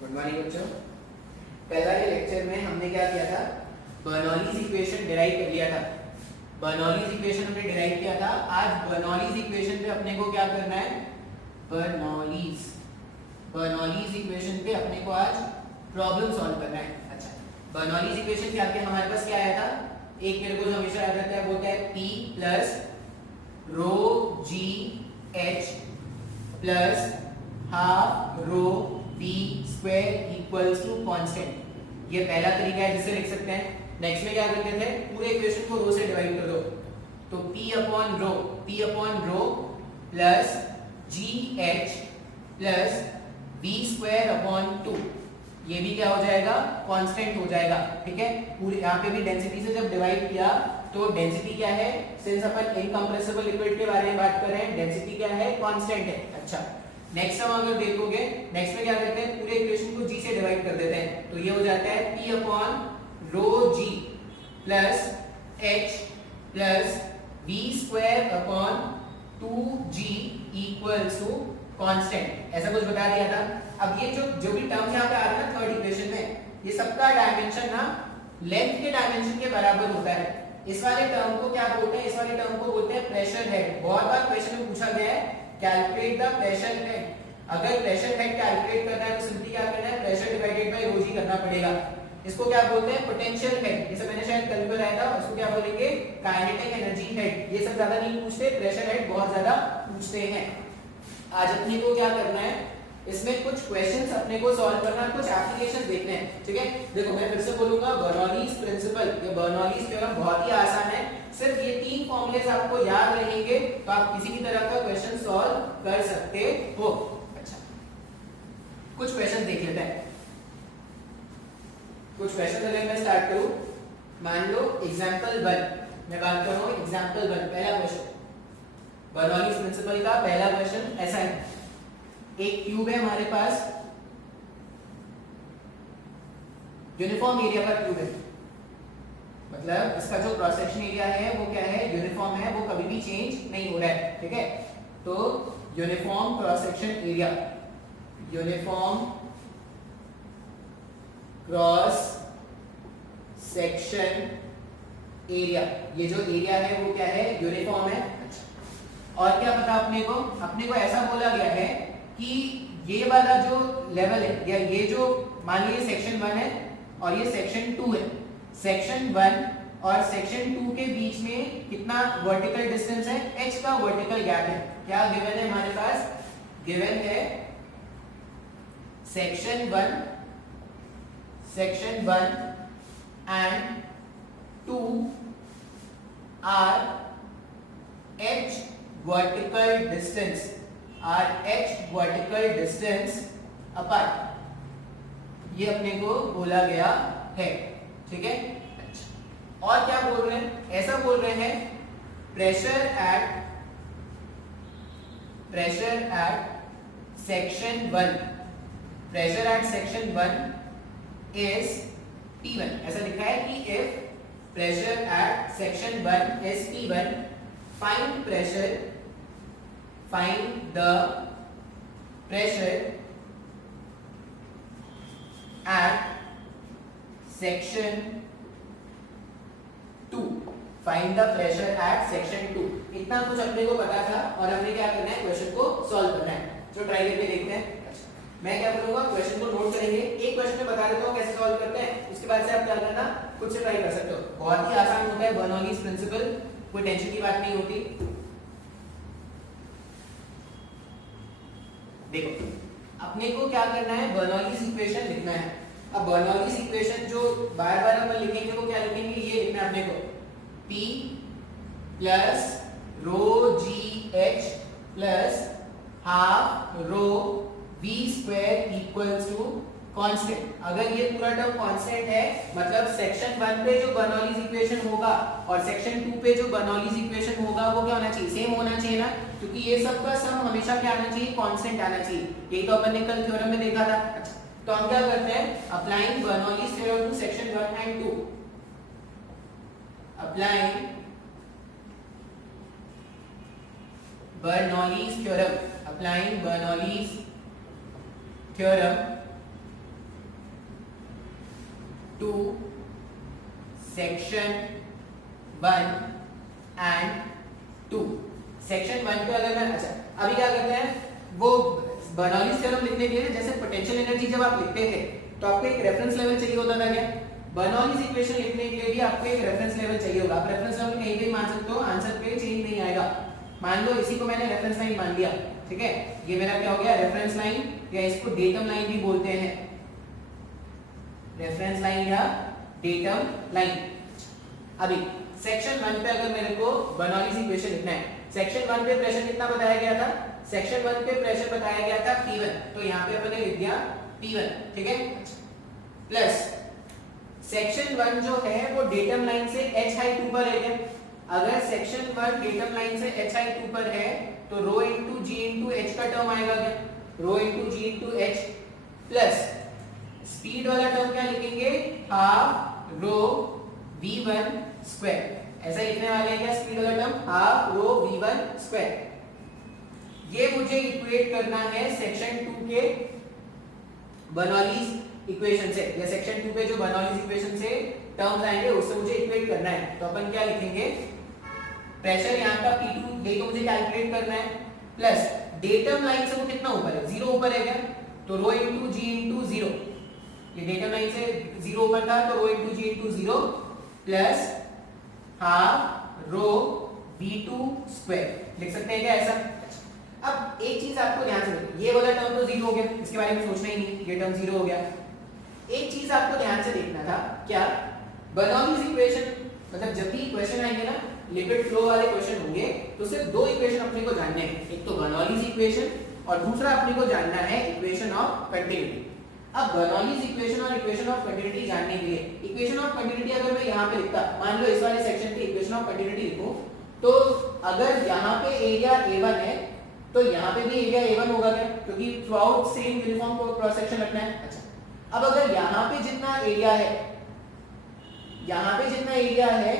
Good morning बच्चों। पहला के लेक्चर में हमने क्या किया था, बर्नौलीज इक्वेशन डिराइव कर लिया था। बर्नौलीज इक्वेशन हमने डिराइव किया था। आज बर्नौलीज इक्वेशन पे अपने को क्या करना है, बर्नौलीज इक्वेशन पे अपने को आज प्रॉब्लम सॉल्व करना है। अच्छा, बर्नौलीज इक्वेशन क्या क्या हमारे पास क्या आया था, एक मेरे को हमेशा याद रहता है, बोलता है P plus rho g h plus half rho v square equals to constant. ये पहला तरीका है जिससे लिख सकते हैं। नेक्स्ट में क्या करते थे, पूरे इक्वेशन को रो से डिवाइड कर दो, तो p अपॉन रो प्लस जी h plus v square upon 2, ये भी क्या हो जाएगा, कांस्टेंट हो जाएगा। ठीक है, पूरे यहाँ पे भी डेंसिटी से जब डिवाइड किया तो डेंसिटी क्या है, सिंस अपन इनकंप्रेसिबल लिक्विड के बारे में बात कर रहे हैं, डेंसिटी क्या है, कांस्टेंट है। अच्छा, नेक्स्ट हम अगर देखोगे, नेक्स्ट में क्या करते हैं, पूरे इक्वेशन को g से डिवाइड कर देते हैं, तो ये हो जाता है p upon rho g plus h plus v square upon 2g equals to constant. ऐसा कुछ बता दिया था। अब ये जो भी टर्म यहाँ पे आ रहा है ना थर्ड इक्वेशन में, ये सबका डायमेंशन ना लेंथ के डायमेंशन के बराबर होता है। इस वाले टर्म को क्या बोलते हैं, इस वाले टर्म को बोलते हैं प्रेशर हेड। बहुत बार क्वेश्चन में पूछा गया है कैलकुलेट द प्रेशर हेड। अगर प्रेशर हेड कैलकुलेट करना है तो सिंपली क्या करना है, प्रेशर डिवाइडेड बाय रो जी करना पड़ेगा। इसको क्या बोलते हैं, पोटेंशियल हेड। जैसे मैंने शायद कल बताया था, उसको क्या बोलेंगे, काइनेटिक एनर्जी हेड। ये सब ज्यादा नहीं पूछते, प्रेशर हेड बहुत ज्यादा पूछते हैं। आज अपने को क्या करना है, इसमें कुछ क्वेश्चंस अपने को सॉल्व करना, कुछ एप्लीकेशंस देखने हैं। ठीक है, देखो मैं फिर से बोलूंगा, बर्नौलीज प्रिंसिपल, ये बर्नौलीज थ्योरम बहुत ही आसान है। सिर्फ ये 3 फॉर्मूलेस आपको याद रहेंगे तो आप किसी भी तरह का क्वेश्चन सॉल्व कर सकते हो। अच्छा, कुछ क्वेश्चन देख लेते हैं। कुछ क्वेश्चन अगर मैं स्टार्ट करूं, मान लो एग्जांपल 1, मैं बात कर रहा हूं एग्जांपल 1। पहला क्वेश्चन बर्नौलीज प्रिंसिपल का पहला क्वेश्चन ऐसा है, एक ट्यूब है हमारे पास, यूनिफॉर्म एरिया का ट्यूब है, मतलब इसका जो क्रॉस सेक्शन एरिया है वो क्या है, यूनिफॉर्म है, वो कभी भी चेंज नहीं हो रहा है। ठीक है, तो uniform cross section area, uniform cross section area, ये जो एरिया है वो क्या है, यूनिफॉर्म है। और क्या पता अपने को ऐसा बोला गया है कि ये वाला जो लेवल है, या ये जो मान लीजिए सेक्शन 1 है और ये सेक्शन 2 है, सेक्शन 1 और सेक्शन 2 के बीच में कितना वर्टिकल डिस्टेंस है, h का वर्टिकल गैप है। क्या गिवन है हमारे पास, गिवन है section 1 and 2 are h vertical distance अपार्ट, ये अपने को बोला गया है। ठीक है, और क्या बोल रहे हैं, ऐसा बोल रहे हैं pressure at section 1 is P1। ऐसा लिखा है कि if pressure at section 1 is P1, find the pressure at section 2। find the pressure at section 2। इतना कुछ अपने को पता था और हमने क्या करना है, क्वेश्चन को सॉल्व करना है। तो ट्राई करके देखते हैं। मैं क्या करूंगा, क्वेश्चन को नोट करेंगे, एक क्वेश्चन में बता देता हूँ कैसे सॉल्व करते हैं, उसके बाद से आप क्या करना, खुद से ट्राई कर सकते हो। बहुत ही आसान होता है बर्नौलीज प्रिंसिपल, कोई टेंशन की बात नहीं होती। देखो अपने को क्या करना है, बर्नौलीज इक्वेशन लिखना है। अब बर्नौलीज इक्वेशन जो बार बार अपन लिखेंगे वो क्या लिखेंगे, ये लिखना है अपने को, P plus rho g h plus half rho v square equals to constant. अगर ये पूरा टर्म कांस्टेंट है, मतलब सेक्शन 1 पे जो बर्नौलीज इक्वेशन होगा और सेक्शन 2 पे जो बर्नौलीज इक्वेशन होगा वो क्या होना चाहिए, सेम होना चाहिए ना, क्योंकि ये सब का सम हमेशा क्या आना चाहिए, कांस्टेंट आना चाहिए। यही तो अपन ने कल थ्योरम में देखा था। अच्छा, तो हम क्या करते हैं, applying Bernoulli's theorem to section 1 and 2, अप्लाइंग Bernoulli's theorem, applying Bernoulli's theorem to section 1 and 2। Section 1 पे अगर मैं अच्छा अभी क्या करते हैं, वो बर्नौलीज थ्योरम लिखने के लिए जैसे पोटेंशियल एनर्जी जब आप लिखते थे तो आपको एक रेफरेंस लेवल चाहिए होता था क्या? बर्नौलीज इक्वेशन लिखने के लिए भी आपको एक रेफरेंस लेवल चाहिए होगा। आप रेफरेंस लेवल कहीं भी मान सकते हो, आंसर पे चेंज नहीं आएगा। मान लो इसी को मैंने रेफरेंस लाइन मान लिया, ठीक है, ये मेरा क्या हो गया रेफरेंस लाइन, या इसको डेटम लाइन भी बोलते हैं, रेफरेंस लाइन या डेटम लाइन। अभी सेक्शन 1 पे अगर मेरे को बर्नौलीज इक्वेशन लिखना है, सेक्शन 1 पे प्रेशर कितना बताया गया था? सेक्शन 1 पे प्रेशर बताया गया था P1, तो यहाँ पे अपन ने लिख दिया P1, ठीक है, प्लस सेक्शन 1 जो है वो डेटम लाइन से h हाइट ऊपर है क्या? अगर सेक्शन 1 डेटम लाइन से h हाइट ऊपर है तो rho into g into h का टर्म आएगा क्या? Rho into g into h, plus speed वाला टर्म क्या लिखेंगे? हाफ रो v1 स्क्वायर, ऐसा लिखने वाले हैं क्या? स्पीड वाला term half rho v1 square. ये मुझे इक्वेट करना है सेक्शन 2 के बर्नौलीज इक्वेशन से, या सेक्शन 2 पे जो बर्नौलीज इक्वेशन से टर्म्स आएंगे उससे मुझे इक्वेट करना है। तो अपन क्या लिखेंगे? प्रेशर यहाँ का P2 ये तो मुझे कैलकुलेट करना है, प्लस डेटम लाइन से वो कितना ऊपर है? 0 ऊपर है क्या? तो रो इनटू g इनटू 0, ये डेटम लाइन से 0 ऊपर था तो rho into g into 0 plus half rho v2 square, लिख सकते हैं क्या ऐसा? अब एक चीज आपको ध्यान से देखो, ये वाला टर्म तो 0 हो गया, इसके बारे में सोचना ही नहीं, ये टर्म 0 हो गया। एक चीज आपको ध्यान से देखना था, क्या? बर्नौलीज इक्वेशन, मतलब जब भी क्वेश्चन आएंगे ना लिक्विड फ्लो वाले क्वेश्चन होंगे तो सिर्फ दो इक्वेशन अपने को जानने हैं, एक तो बर्नौलीज इक्वेशन और दूसरा अपने को जानना है इक्वेशन ऑफ कंटिन्यूटी। अब बर्नौलीज इक्वेशन और इक्वेशन ऑफ कंटिन्यूटी जानने के लिए, इक्वेशन ऑफ कंटिन्यूटी अगर मैं यहाँ पे लिखता, मान लो इस वाले सेक्शन पे इक्वेशन ऑफ कंटिन्यूटी लिखूं, तो अगर यहाँ पे एरिया A1 है तो यहाँ पे भी एरिया A1 होगा क्या? क्योंकि थ्रू आउट सेम यूनिफॉर्म को क्रॉस सेक्शन रखना है। अच्छा, अब अगर यहाँ पे जितना एरिया है, यहाँ पे जितना एरिया है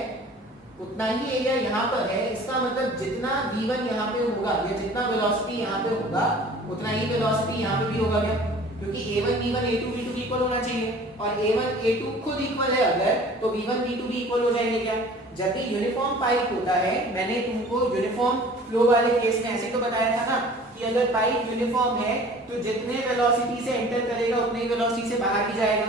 उतना ही एरिया यहाँ पर है, इसका मतलब जितना v1 यहाँ पे होगा या जितना वेलोसिटी यहाँ पे होगा उतना ही वेलोसिटी यहाँ पे भी होगा क्या? क्योंकि a1 v1 a2 v2 भी इक्वल होना चाहिए, और a1 a2 खुद इक्वल है अगर, तो v1 v2 भी इक्वल हो जाएंगे क्या? जब भी यूनिफॉर्म पाइप होता है, मैंने तुमको यूनिफॉर्म फ्लो वाले केस में ऐसे तो बताया था ना कि अगर पाइप यूनिफॉर्म है तो जितने वेलोसिटी से एंटर करेगा उतनी ही वेलोसिटी से बाहर भी जाएगा।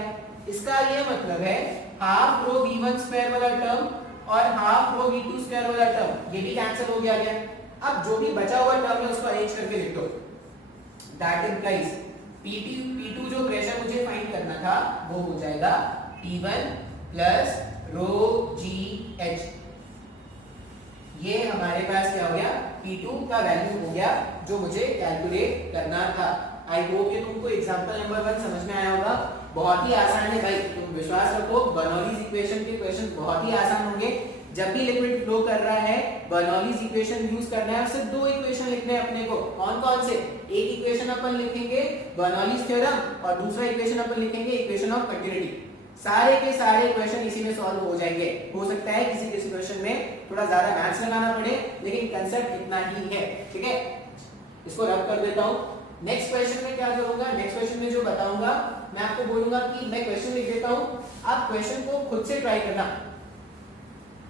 इसका ये मतलब है हाफ रो v1 स्क्वायर वाला टर्म और हाफ रो v2 स्क्वायर वाला टर्म ये भी कैंसिल हो गया। अब जो भी बचा हुआ टर्म है उसको अरेंज करके लिख दो। दैट इंप्लाइज P2 जो प्रेशर मुझे फाइंड करना था वो हो जाएगा P1 प्लस रो GH। ये हमारे पास क्या हो गया? P2 का वैल्यू हो गया जो मुझे कैलकुलेट करना था। आई होप ये तुमको एग्जांपल नंबर 1 समझ में आया होगा। बहुत ही आसान है भाई, तुम विश्वास रखो, बर्नौलीज इक्वेशन के क्वेश्चन बहुत ही आसान होंगे। जब भी लिक्विड फ्लो कर रहा है बर्नौलीज इक्वेशन यूज करना है और सिर्फ दो इक्वेशन लिखने हैं अपने को। कौन कौन से? एक इक्वेशन अपन लिखेंगे बर्नौलीज थ्योरम और दूसरा इक्वेशन अपन लिखेंगे इक्वेशन ऑफ कंटिन्यूटी। सारे के सारे इक्वेशन इसी में सॉल्व हो जाएंगे। हो सकता है किसी किसी क्वेश्चन में थोड़ा ज्यादा मैथ्स लगाना पड़े, लेकिन कंसेप्ट इतना ही है। ठीक है, इसको रब कर देता हूं। नेक्स्ट क्वेश्चन में क्या करूंगा? नेक्स्ट क्वेश्चन में जो बताऊंगा मैं आपको बोलूंगा कि मैं क्वेश्चन लिख देता हूं, आप क्वेश्चन को खुद से ट्राई करना।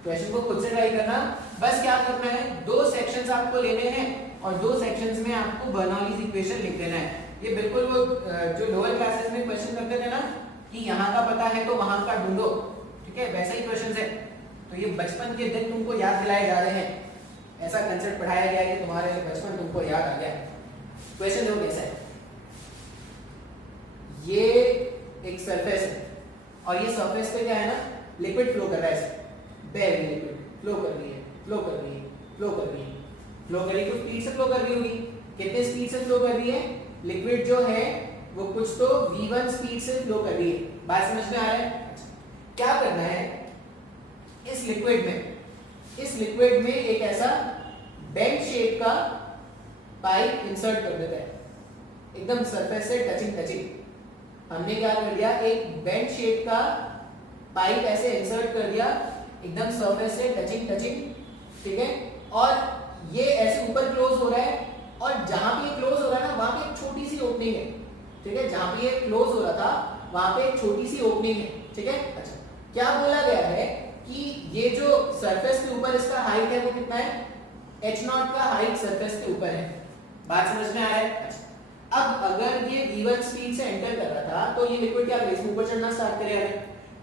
क्वेश्चन को खुद से ट्राई करना। बस क्या करना है, दो सेक्शंस आपको लेने हैं और दो सेक्शंस में आपको बर्नौलीज इक्वेशन लिख देना है। ये बिल्कुल वो जो लोअर क्लासेस में क्वेश्चन करते थे ना कि यहाँ का पता है तो वहां का ढूंढो, ठीक है, वैसा ही क्वेश्चन है। तो ये बचपन के दिन तुमको याद दिलाए जा रहे हैं, ऐसा कंसेप्ट पढ़ाया गया है कि तुम्हारे बचपन तुमको याद आ गया। क्वेश्चन देखो कैसा है, ये एक सरफेस है और ये सरफेस पे क्या है ना, लिक्विड फ्लो कर रहा है, बेयर लिक्विड फ्लो कर रही है, फ्लो कर रही है, फ्लो कर रही है, फ्लो कर रही है, तो स्पीड से फ्लो कर रही होगी। कितने स्पीड से फ्लो कर रही है? लिक्विड जो है वो कुछ तो v1 स्पीड से फ्लो कर रही है। बात समझ में आ रहा है? क्या करना है, इस लिक्विड में एक ऐसा बेंड शेप का पाइप इंसर्ट कर देता है, एकदम सरफेस से टचिंग। हमने क्या कर दिया, एक बेंड शेप का पाइप ऐसे इंसर्ट कर दिया एकदम सरफेस से टचिंग, ठीक है, और ये ऐसे ऊपर क्लोज हो रहा है और जहां पे ये क्लोज हो रहा है ना वहां पे एक छोटी सी ओपनिंग है, ठीक है, जहां पे ये क्लोज हो रहा था वहां पे एक छोटी सी ओपनिंग है, ठीक है। अच्छा, क्या बोला गया है कि ये जो सरफेस के ऊपर इसका हाइट है वो कितना है, h0 का हाइट सरफेस के ऊपर है। बात समझ में आ रहा है? अच्छा, अब अगर ये v1 स्पीड से एंटर कर रहा था तो ये लिक्विड क्या करेगा, इसमें ऊपर चढ़ना स्टार्ट करेगा।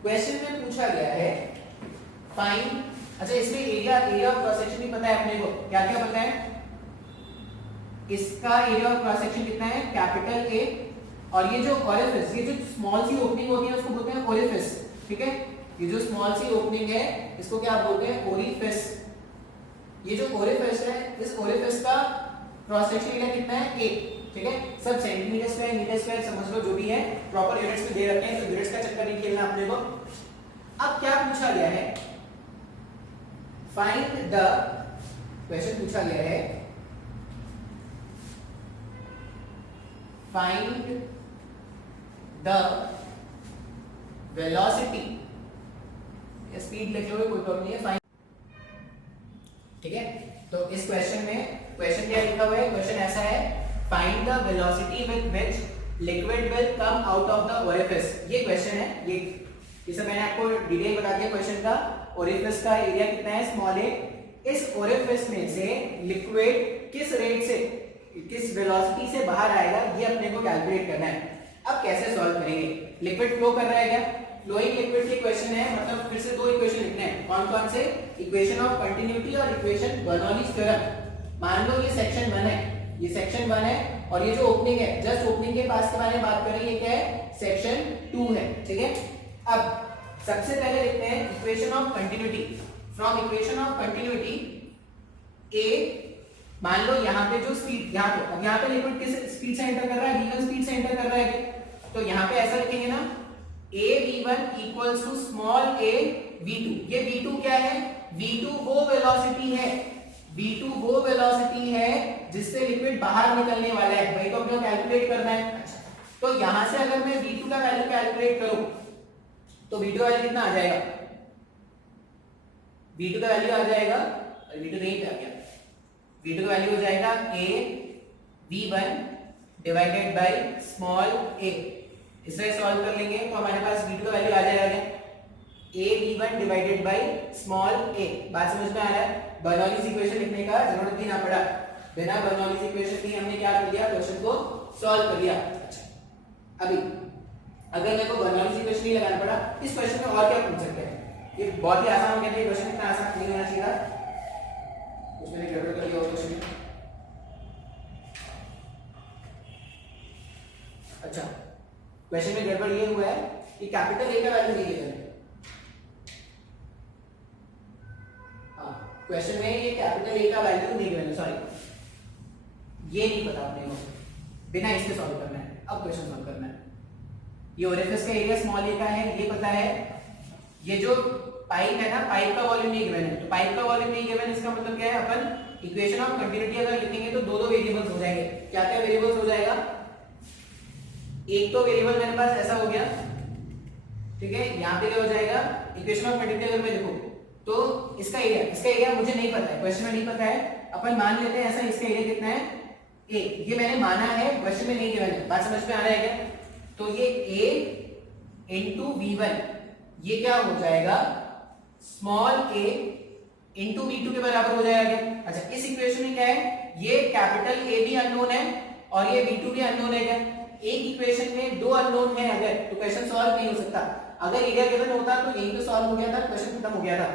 क्वेश्चन में पूछा गया है फाइंड, अच्छा इसमें एरिया ऑफ क्रॉस सेक्शन भी पता है अपने को, क्या क्या पता है, इसका एरिया ऑफ क्रॉस सेक्शन कितना है, कैपिटल ए, और ये जो ओरिफिस, ये जो स्मॉल सी ओपनिंग होती है उसको बोलते हैं ओरिफिस, ठीक है। ये जो स्मॉल सी ओपनिंग है इसको क्या बोलते हैं, ओरिफिस। ये जो ओरिफिस है, इस ओरिफिस का क्रॉस सेक्शन एरिया कितना है, ए, ठीक है। सब सेंटीमीटर स्क्वायर, मीटर स्क्वायर समझ लो, जो भी है प्रॉपर यूनिट्स में दे रखे हैं, तो यूनिट्स का चक्कर नहीं खेलना अपने को। अब क्या पूछा गया है, फाइंड द, क्वेश्चन पूछा गया है फाइंड द वेलोसिटी, स्पीड लिख लो कोई प्रॉब्लम नहीं है, फाइंड, ठीक है। तो इस क्वेश्चन में क्वेश्चन क्या लिखा हुआ है, क्वेश्चन ऐसा है, find the velocity with which liquid will come out of the orifice. ये क्वेश्चन है, ये सब मैंने आपको डिटेल बता दिया क्वेश्चन का। ओरिफिस का एरिया कितना है, स्मॉल ए, इस ओरिफिस में से लिक्विड किस रेट से, किस वेलोसिटी से बाहर आएगा, ये अपने को कैलकुलेट करना है। अब कैसे सॉल्व करेंगे, लिक्विड फ्लो कर रहा है क्या, फ्लोइंग लिक्विड के क्वेश्चन है, मतलब फिर से दो इक्वेशन लिखने हैं, कौन कौन से, इक्वेशन ऑफ कंटिन्यूटी और इक्वेशन बर्नौलीज थ्योरम। मान लो ये सेक्शन 1 है, ये सेक्शन 1 है, और ये जो ओपनिंग है, जस्ट ओपनिंग के पास के बारे में बात करें, ये क्या है, सेक्शन 2 है, ठीक है। अब सबसे पहले लिखते हैं equation of continuity, from equation of continuity A, मान लो यहाँ पे जो स्पीड, यहाँ पे, अब यहाँ पे लिक्विड किस स्पीड से एंटर कर रहा है, v1 स्पीड से एंटर कर रहा है, तो यहाँ पे ऐसा लिखेंगे ना, a v1 equals to small a v2। ये v2 क्या है, v2 वो वेलोसिटी है, v2 वो वेलोसिटी है जिससे लिक्विड बाहर निकलने वाला है, वही तो अपने को कैलकुलेट करना है। तो यहां से अगर मैं v2 का वैल्यू कैलकुलेट करूं तो v2 का वैल्यू कितना आ जाएगा, v2 का वैल्यू आ जाएगा, v2 नहीं आ गया, v2 का वैल्यू हो जाएगा a v1 divided by small a। इसे सॉल्व कर लेंगे तो हमारे पास v2 का वैल्यू आ जाएगा a v1 divided by small a। बात समझ में आ रहा है, बर्नौलीज इक्वेशन लिखने का जरूरत ही ना पड़ा, बिना बर्नौलीज इक्वेशन के हमने क्या कर दिया, क्वेश्चन को सॉल्व कर लिया। अच्छा, अभी अगर मेरे को बर्नौलीज इक्वेशन नहीं लगाना पड़ा, इस क्वेश्चन में और क्या पूछ सकते हैं, ये बहुत ही आसान हो गया, ये क्वेश्चन इतना आसान नहीं होना चाहिए था, उसमें गड़बड़ कर दिया क्वेश्चन में। अच्छा, क्वेश्चन में गड़बड़ ये हुआ है कि कैपिटल ए का वैल्यू नहीं गिवन है, हाँ क्वेश्चन में ये कैपिटल ए का वैल्यू नहीं गिवन है, सॉरी ये नहीं पता अपने को, बिना इसके सॉल्व करना है। अब क्वेश्चन सॉल्व करना है, ये ओरिफिस का एरिया स्मॉल ए का है, ये पता है, ये जो पाइप है ना, पाइप का वॉल्यूम नहीं गिवन है, तो पाइप का वॉल्यूम नहीं गिवन, इसका मतलब क्या है, अपन इक्वेशन ऑफ कंटिन्यूटी अगर लिखेंगे तो दो वेरिएबल्स हो जाएंगे। क्या क्या वेरिएबल्स हो जाएगा, एक तो वेरिएबल मेरे पास ऐसा हो गया, ठीक है, यहाँ पे क्या हो जाएगा, इक्वेशन ऑफ कंटिन्यूटी अगर मैं लिखूं तो इसका एरिया मुझे नहीं पता है, क्वेश्चन में नहीं पता है, अपन मान लेते हैं ऐसा, इसका एरिया कितना है a, ये मैंने माना है, क्वेश्चन में नहीं गिवन है। बात समझ में आ रहा है क्या, तो ये a into v1 ये क्या हो जाएगा, स्मॉल a into v2 के बराबर हो जाएगा क्या। अच्छा, इस इक्वेशन में क्या है, ये कैपिटल A भी अननोन है और ये v2 भी अननोन है क्या, एक इक्वेशन में दो अननोन है अगर, तो क्वेश्चन सॉल्व नहीं हो सकता। अगर एरिया गिवन होता तो यहीं पे सॉल्व हो गया था, क्वेश्चन खत्म हो गया था।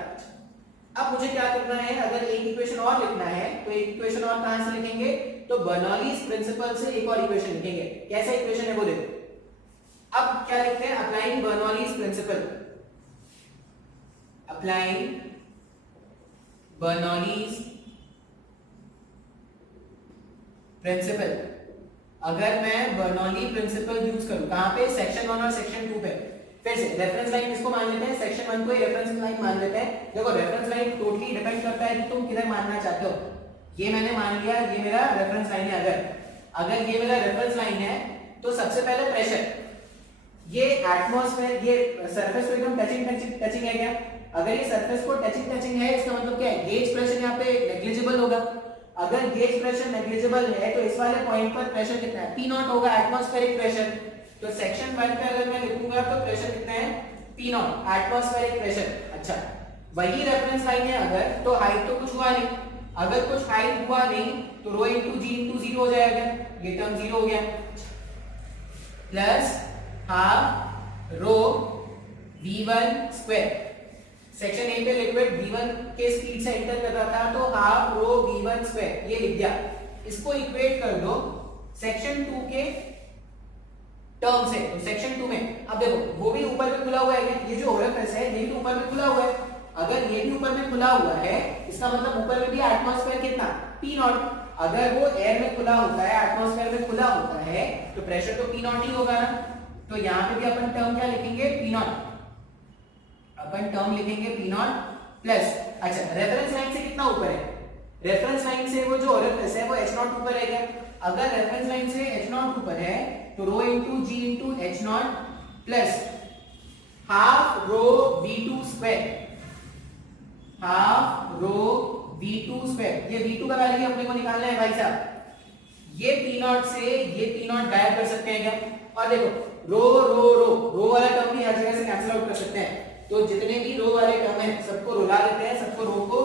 अब मुझे क्या करना है, अगर एक इक्वेशन और लिखना है तो एक Equation और कहां से लिखेंगे, तो बर्नौलीज प्रिंसिपल से एक और इक्वेशन लिखेंगे। कैसा इक्वेशन है वो देखो, अब क्या लिखते हैं, applying Bernoulli's principle, applying Bernoulli's principle. अगर मैं बर्नौली प्रिंसिपल यूज करूं कहां पे, सेक्शन 1 और सेक्शन 2 पे, फिर से रेफरेंस लाइन किसको मान लेते हैं, सेक्शन 1 को ही रेफरेंस लाइन मान लेते हैं। देखो रेफरेंस लाइन टोटली डिपेंड करता है कि तुम किधर मानना चाहते हो। ये मैंने मान लिया, ये मेरा रेफरेंस लाइन है। अगर ये मेरा रेफरेंस लाइन है तो सबसे पहले प्रेशर, ये एटमॉस्फेयर, ये सरफेस को एकदम टचिंग है क्या, अगर ये सरफेस को टचिंग है इसका मतलब क्या है, गेज प्रेशर यहाँ पे नेग्लिजिबल होगा। अगर गेज प्रेशर नेग्लिजिबल है तो इस वाले पॉइंट पर प्रेशर कितना है, P0 होगा, एटमॉस्फेरिक प्रेशर। तो सेक्शन 1 पे अगर मैं लिखूंगा तो प्रेशर कितना है P नॉट एटमॉस्फेरिक प्रेशर। अच्छा, वही रेफरेंस लाइन है अगर, तो हाइट तो कुछ हुआ नहीं, अगर कुछ हाइट हुआ नहीं तो rho into G into zero हो जाएगा, ये टर्म जीरो हो गया, plus half rho v1 square. Section A पे लिक्विड v1 के स्पीड से एंटर कर रहा था तो हाफ रो v1 स्क्वायर ये लिख दिया। इसको इक्वेट कर दो सेक्शन 2 के टर्म से। तो सेक्शन 2 में अब देखो वो भी ऊपर में खुला हुआ है, ये जो ओरिफिस है ये भी ऊपर में खुला हुआ है। अगर ये भी ऊपर में खुला हुआ है इसका मतलब ऊपर में भी एटमॉस्फेयर कितना P नॉट। अगर वो एयर में खुला होता है, एटमॉस्फेयर में खुला होता है तो प्रेशर तो P नॉट ही होगा ना। तो यहाँ पे भी अपन टर्म क्या लिखेंगे P नॉट, अपन टर्म लिखेंगे P नॉट प्लस। अच्छा, रेफरेंस लाइन से कितना ऊपर है, रेफरेंस लाइन से वो जो ओरिफिस है वो H नॉट ऊपर है क्या। अगर रेफरेंस लाइन से H नॉट ऊपर है तो rho into G into H naught plus half rho V2 square, half rho V2 square. ये V2 का वैल्यू अपने को निकालना है भाई साहब। ये P नॉट से ये P नॉट गायब कर सकते हैं क्या। और देखो रो रो रो रो वाला टर्म भी हर जगह से कैंसिल आउट कर सकते हैं। तो जितने भी रो वाले टर्म है सबको रुला देते हैं, सबको रो को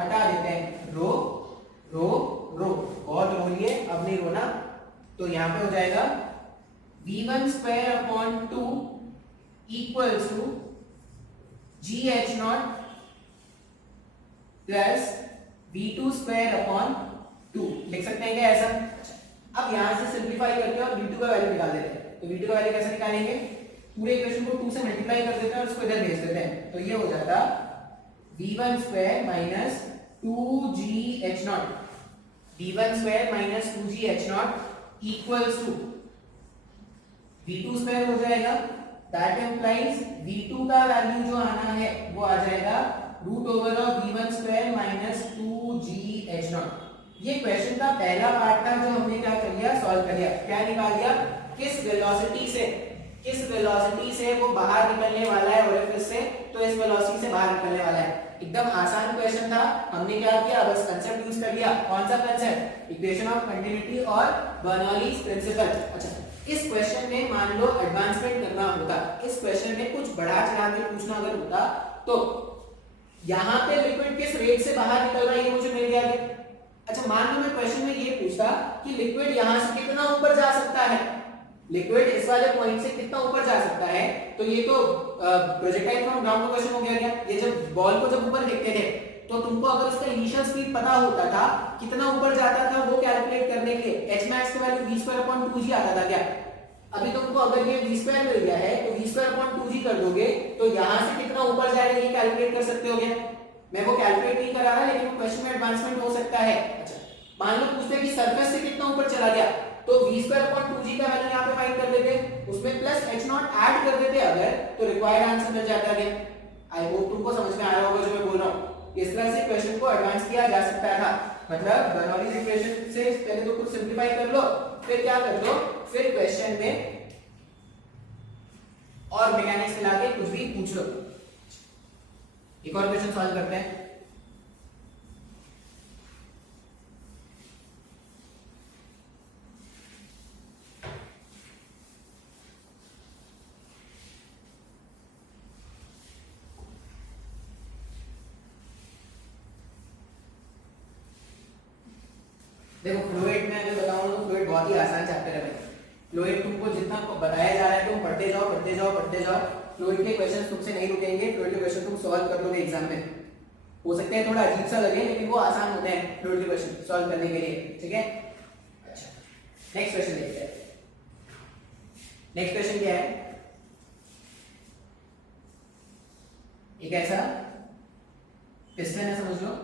हटा देते हैं। रो रो रो बहुत रो लिए, अब नहीं रोना। तो यहाँ पे हो जाएगा v1 square upon 2 equals to GH naught plus v2 square upon 2। लिख सकते हैं क्या ऐसा। अब यहां से सिंपलीफाई करके और v2 का वैल्यू निकाल देते हैं। तो v2 का वैल्यू कैसे निकालेंगे, पूरे इक्वेशन को 2 से मल्टीप्लाई कर देते हैं और उसको इधर भेज देते हैं। तो ये हो जाता v1 square minus 2gh naught, v1 square minus 2gh naught equals to v2 square हो जाएगा। दैट इंप्लाइज v2 का वैल्यू जो आना है वो आ जाएगा root over of v1 square minus 2gh naught. ये क्वेश्चन का पहला पार्ट था जो हमने क्या कर लिया, सॉल्व कर लिया। क्या निकाल लिया, किस वेलोसिटी से वो बाहर निकलने वाला है ओरिफिस से, तो इस वेलोसिटी से बाहर निकलने वाला है। एकदम आसान क्वेश्चन था। हमने क्या किया, बस कंसेप्ट यूज कर लिया। कौन सा कंसेप्ट, इक्वेशन ऑफ कंटिन्यूटी और बर्नौलीज प्रिंसिपल। अच्छा, इस क्वेश्चन में मान लो एडवांसमेंट करना होता, इस क्वेश्चन में कुछ बढ़ा चढ़ा के पूछना अगर होता, तो यहाँ पे लिक्विड किस रेट से बाहर निकल रहा है ये मुझे मिल गया। अच्छा, मान लो मैं क्वेश्चन में ये पूछता कि लिक्विड यहाँ से कितना ऊपर जा सकता है, लिक्विड इस वाले पॉइंट से कितना ऊपर जा सकता है, तो ये तो प्रोजेक्टाइल फ्रॉम ग्राउंड का क्वेश्चन हो गया क्या। ये जब बॉल को जब ऊपर फेंकते थे तो तुमको अगर उसका इनिशियल स्पीड पता होता था, कितना ऊपर जाता था, वो कैलकुलेट करने के लिए h max का वैल्यू v²/2g आता था क्या। अभी तुमको अगर ये v² मिल गया है तो v²/2g कर दोगे तो यहां से कितना ऊपर जाएगा ये कैलकुलेट कर सकते हो क्या। मैं वो कैलकुलेट नहीं करा रहा, लेकिन वो क्वेश्चन में एडवांसमेंट हो सकता है। अच्छा, मान लो पूछते कि सरफेस से कितना ऊपर चला गया, तो v²/2g का वैल्यू यहां पे फाइंड कर लेते, उसमें प्लस h नॉट ऐड कर देते अगर, तो रिक्वायर्ड आंसर मिल जाता है। आई होप तुमको समझ में आ रहा होगा जो मैं बोल रहा हूं। इस तरह से क्वेश्चन को एडवांस किया जा सकता था। मतलब बर्नौलीज इक्वेशन से पहले तो कुछ सिंपलीफाई कर लो, फिर क्या कर दो, फिर क्वेश्चन में और मैकेनिक्स मिला के कुछ भी पूछ लो। एक और क्वेश्चन सॉल्व करते हैं। देखो फ्लूइड में अगर बताऊं तो फ्लूइड बहुत ही आसान चैप्टर है भाई। फ्लूइड तुमको जितना बताया जा रहा है तुम पढ़ते जाओ। फ्लूइड के क्वेश्चन तुमसे नहीं रुकेंगे, फ्लूइड के क्वेश्चन तुम सॉल्व कर लोगे एग्जाम में। हो सकते हैं थोड़ा अजीब सा लगे, लेकिन वो आसान होते हैं फ्लूइड के क्वेश्चन सॉल्व करने के लिए, ठीक है। अच्छा, नेक्स्ट क्वेश्चन देखते हैं। नेक्स्ट क्वेश्चन क्या है, एक ऐसा पिस्टन है समझ लो,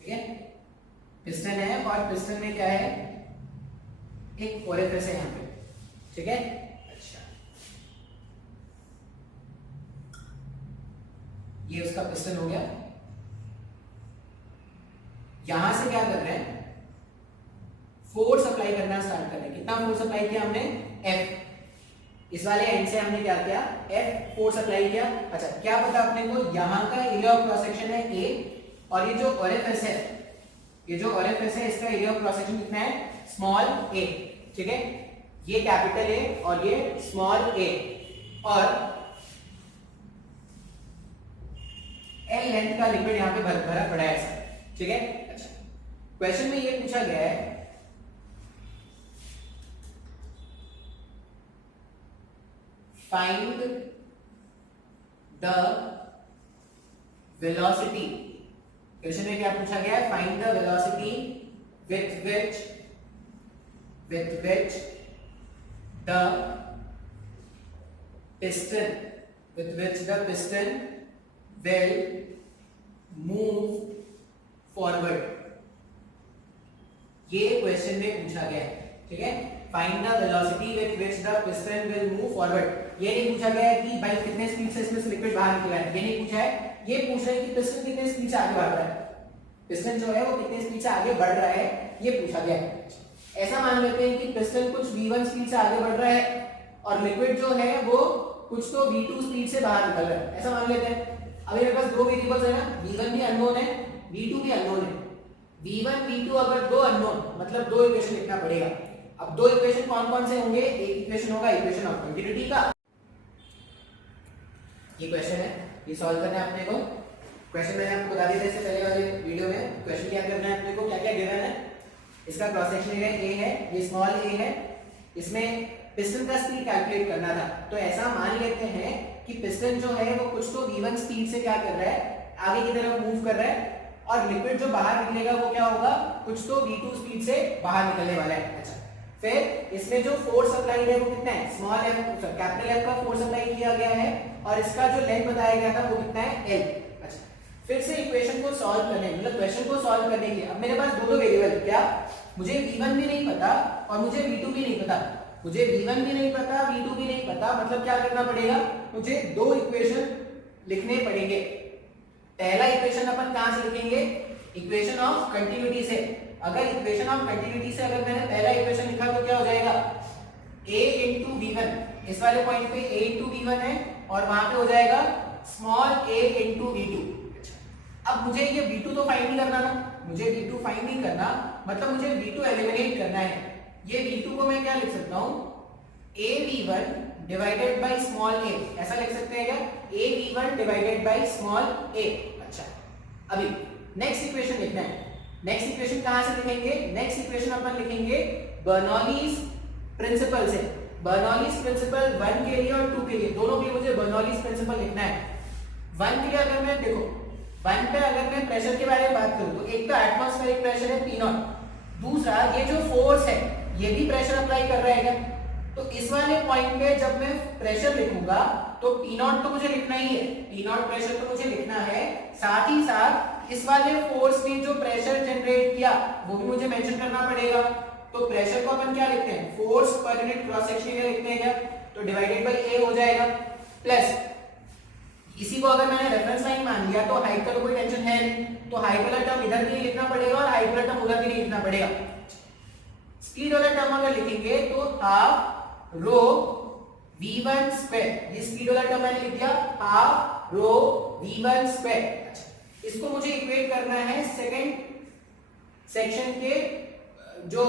ठीक है। पिस्टन है और पिस्टन में क्या है, एक ओरिफिस है यहाँ पे, ठीक है। अच्छा, ये उसका पिस्टन हो गया। यहां से क्या कर रहे हैं, फोर्स अप्लाई करना स्टार्ट कर रहे हैं। कितना फोर्स अप्लाई किया हमने, F। इस वाले एंड से हमने क्या किया, F फोर्स अप्लाई किया। अच्छा, क्या पता अपने को, यहां का एरिया ऑफ क्रॉस सेक्शन है A, और ये जो ओरिफिस है, ये जो ओरिफिस है इसका एरिया ऑफ क्रॉस सेक्शन कितना है, स्मॉल a, ठीक है। ये कैपिटल ए और ये स्मॉल ए, और एल लेंथ का लिक्विड यहाँ पे भरा पड़ा है ऐसा, ठीक है। अच्छा, क्वेश्चन में ये पूछा गया है फाइंड द वेलोसिटी। क्वेश्चन में क्या पूछा गया है? Find the velocity with which the piston will move forward। ये क्वेश्चन में पूछा गया है, ठीक है। Find the velocity with which the piston will move forward. ये नहीं पूछा गया है कि भाई कितने स्पीड से इसमें से लिक्विड बाहर निकला है, ये नहीं पूछा है। ये पूछ रहा है कि पिस्टन कितने स्पीड से आगे बढ़ रहा है, पिस्टन जो है वो कितने स्पीड से आगे बढ़ रहा है, ये पूछा गया है। ऐसा मान लेते हैं कि पिस्टन कुछ v1 स्पीड से आगे बढ़ रहा है और लिक्विड जो है वो कुछ तो v2 स्पीड से बाहर निकल रहा है, ऐसा मान लेते हैं। अब मेरे पास दो वेरिएबल्स है ना, v1 भी अननोन है, v2 भी अननोन है। v1 v2 अगर दो अननोन, मतलब दो इक्वेशन लिखना पड़ेगा। अब दो इक्वेशन कौन कौन से होंगे? एक इक्वेशन होगा इक्वेशन ऑफ कंटिन्यूटी का। ये क्वेश्चन है, ये सॉल्व करना है अपने को। क्वेश्चन मैंने आपको बता दिया था इससे पहले वाले वीडियो में। क्वेश्चन क्या करना है अपने को, क्या क्या गिवन है। इसका क्रॉस सेक्शन एरिया ए है, ये स्मॉल ए है, इसमें पिस्टन का स्पीड कैलकुलेट करना था। तो ऐसा मान लेते हैं कि पिस्टन जो है वो कुछ तो v1 स्पीड से क्या कर रहा है, आगे की तरफ मूव कर रहा है, और लिक्विड जो बाहर निकलेगा वो क्या होगा, कुछ तो v2 स्पीड से बाहर निकलने वाला है। अच्छा, फिर इसमें जो फोर्स अप्लाई है वो कितना है, स्मॉल एफ, कैपिटल एफ का फोर्स अप्लाई किया गया है, और इसका जो लेंथ बताया गया था वो कितना है, एल। अच्छा, फिर से इक्वेशन को सॉल्व करने, मतलब क्वेश्चन को सॉल्व करने के लिए अब मेरे पास दो वेरिएबल, क्या, मुझे v1 भी नहीं पता और मुझे v2 भी नहीं पता। मुझे v1 भी नहीं पता, v2 भी नहीं पता, मतलब क्या करना पड़ेगा, मुझे दो इक्वेशन लिखने पड़ेंगे। पहला इक्वेशन अपन कहां से लिखेंगे, इक्वेशन ऑफ कंटिन्यूटी से। अगर इक्वेशन ऑफ कंटिन्यूटी से अगर मैंने पहला इक्वेशन लिखा तो क्या हो जाएगा, a into v1, इस वाले पॉइंट पे a into v1 है और वहां पे हो जाएगा स्मॉल a into v2। अब मुझे ये v2 तो फाइंड नहीं करना ना, मुझे v2 फाइंड नहीं करना, मतलब मुझे v2 एलिमिनेट करना है। ये v2 को मैं क्या लिख सकता हूं, av1 divided by small a, ऐसा लिख सकते हैं क्या, av1 divided by small a। अच्छा, अभी नेक्स्ट इक्वेशन लिखना है। नेक्स्ट इक्वेशन कहां से लिखेंगे, नेक्स्ट इक्वेशन अपन लिखेंगे बर्नौलीज प्रिंसिपल से। बर्नौलीज प्रिंसिपल 1 के लिए और 2 के लिए, दोनों के लिए मुझे बर्नौलीज प्रिंसिपल लिखना है। 1 के लिए अगर मैं देखो 1 पे अगर मैं प्रेशर के बारे में बात करूं तो एक तो एटमॉस्फेरिक प्रेशर है P0, दूसरा ये जो फोर्स है ये भी प्रेशर अप्लाई कर रहा है क्या। तो इस वाले पॉइंट पे जब मैं प्रेशर लिखूंगा तो P0 तो मुझे लिखना ही है, P0 प्रेशर तो मुझे लिखना है, साथ ही साथ इस वाले फोर्स ने जो प्रेशर जनरेट किया वो भी मुझे मेंशन करना पड़ेगा। तो प्रेशर को अपन क्या लिखते हैं, force per unit cross section area लिखते हैं क्या, तो डिवाइडेड बाय a हो जाएगा, प्लस इसी को अगर मैंने रेफरेंस लाइन मान लिया तो हाइट का तो कोई टेंशन है नहीं, तो हाइट वाला टर्म इधर भी नहीं लिखना पड़ेगा और हाइट वाला टर्म उधर भी नहीं लिखना पड़ेगा। स्पीड वाला टर्म अगर लिखेंगे तो हाफ रो v1 स्क्वायर, ये स्पीड वाला टर्म मैंने लिख दिया, हाफ रो v1 स्क्वायर। इसको मुझे इक्वेट करना है सेकंड सेक्शन के जो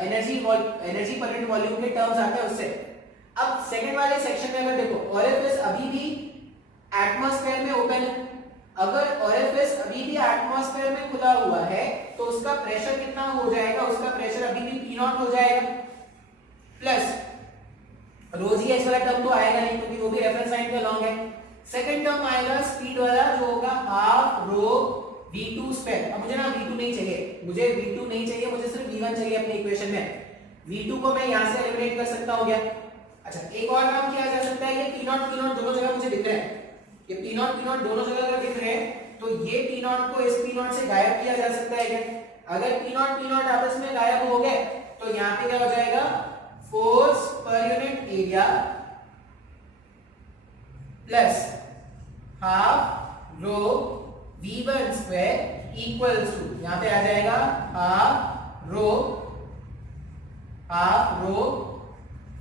एनर्जी पर यूनिट वॉल्यूम के टर्म्स आते हैं उससे। अब सेकंड वाले सेक्शन में अगर देखो ओरिफिस अभी भी एटमॉस्फेयर में ओपन है, अगर ओरिफिस अभी भी एटमॉस्फेयर में खुला हुआ है तो उसका प्रेशर कितना हो जाएगा, उसका प्रेशर अभी भी P0 हो जाएगा, प्लस रोजी एच वाला टर्म तो आएगा नहीं क्योंकि वो भी रेफरेंस लाइन पे अलोंग है। सेकंड टर्म आएगा स्पीड वाला जो होगा हाफ रो v2 स्क्वायर। अब मुझे ना v2 नहीं चाहिए, मुझे v2 नहीं चाहिए, मुझे सिर्फ v1 चाहिए अपनी इक्वेशन में। v2 को मैं यहां से एलिमिनेट कर सकता हूं क्या। अच्छा, एक और काम किया जा सकता है, ये P0 P0 दोनों जगह मुझे दिख रहे हैं, ये P0 P0 दोनों जगह अगर दिख रहे हैं तो ये P0 को इस P0 से गायब किया जा सकता है क्या। अगर P0 P0 आपस में गायब हो गए तो यहाँ पे क्या हो जाएगा, force per unit area plus half rho v1 square equals to, यहाँ पे आ जाएगा हाफ रो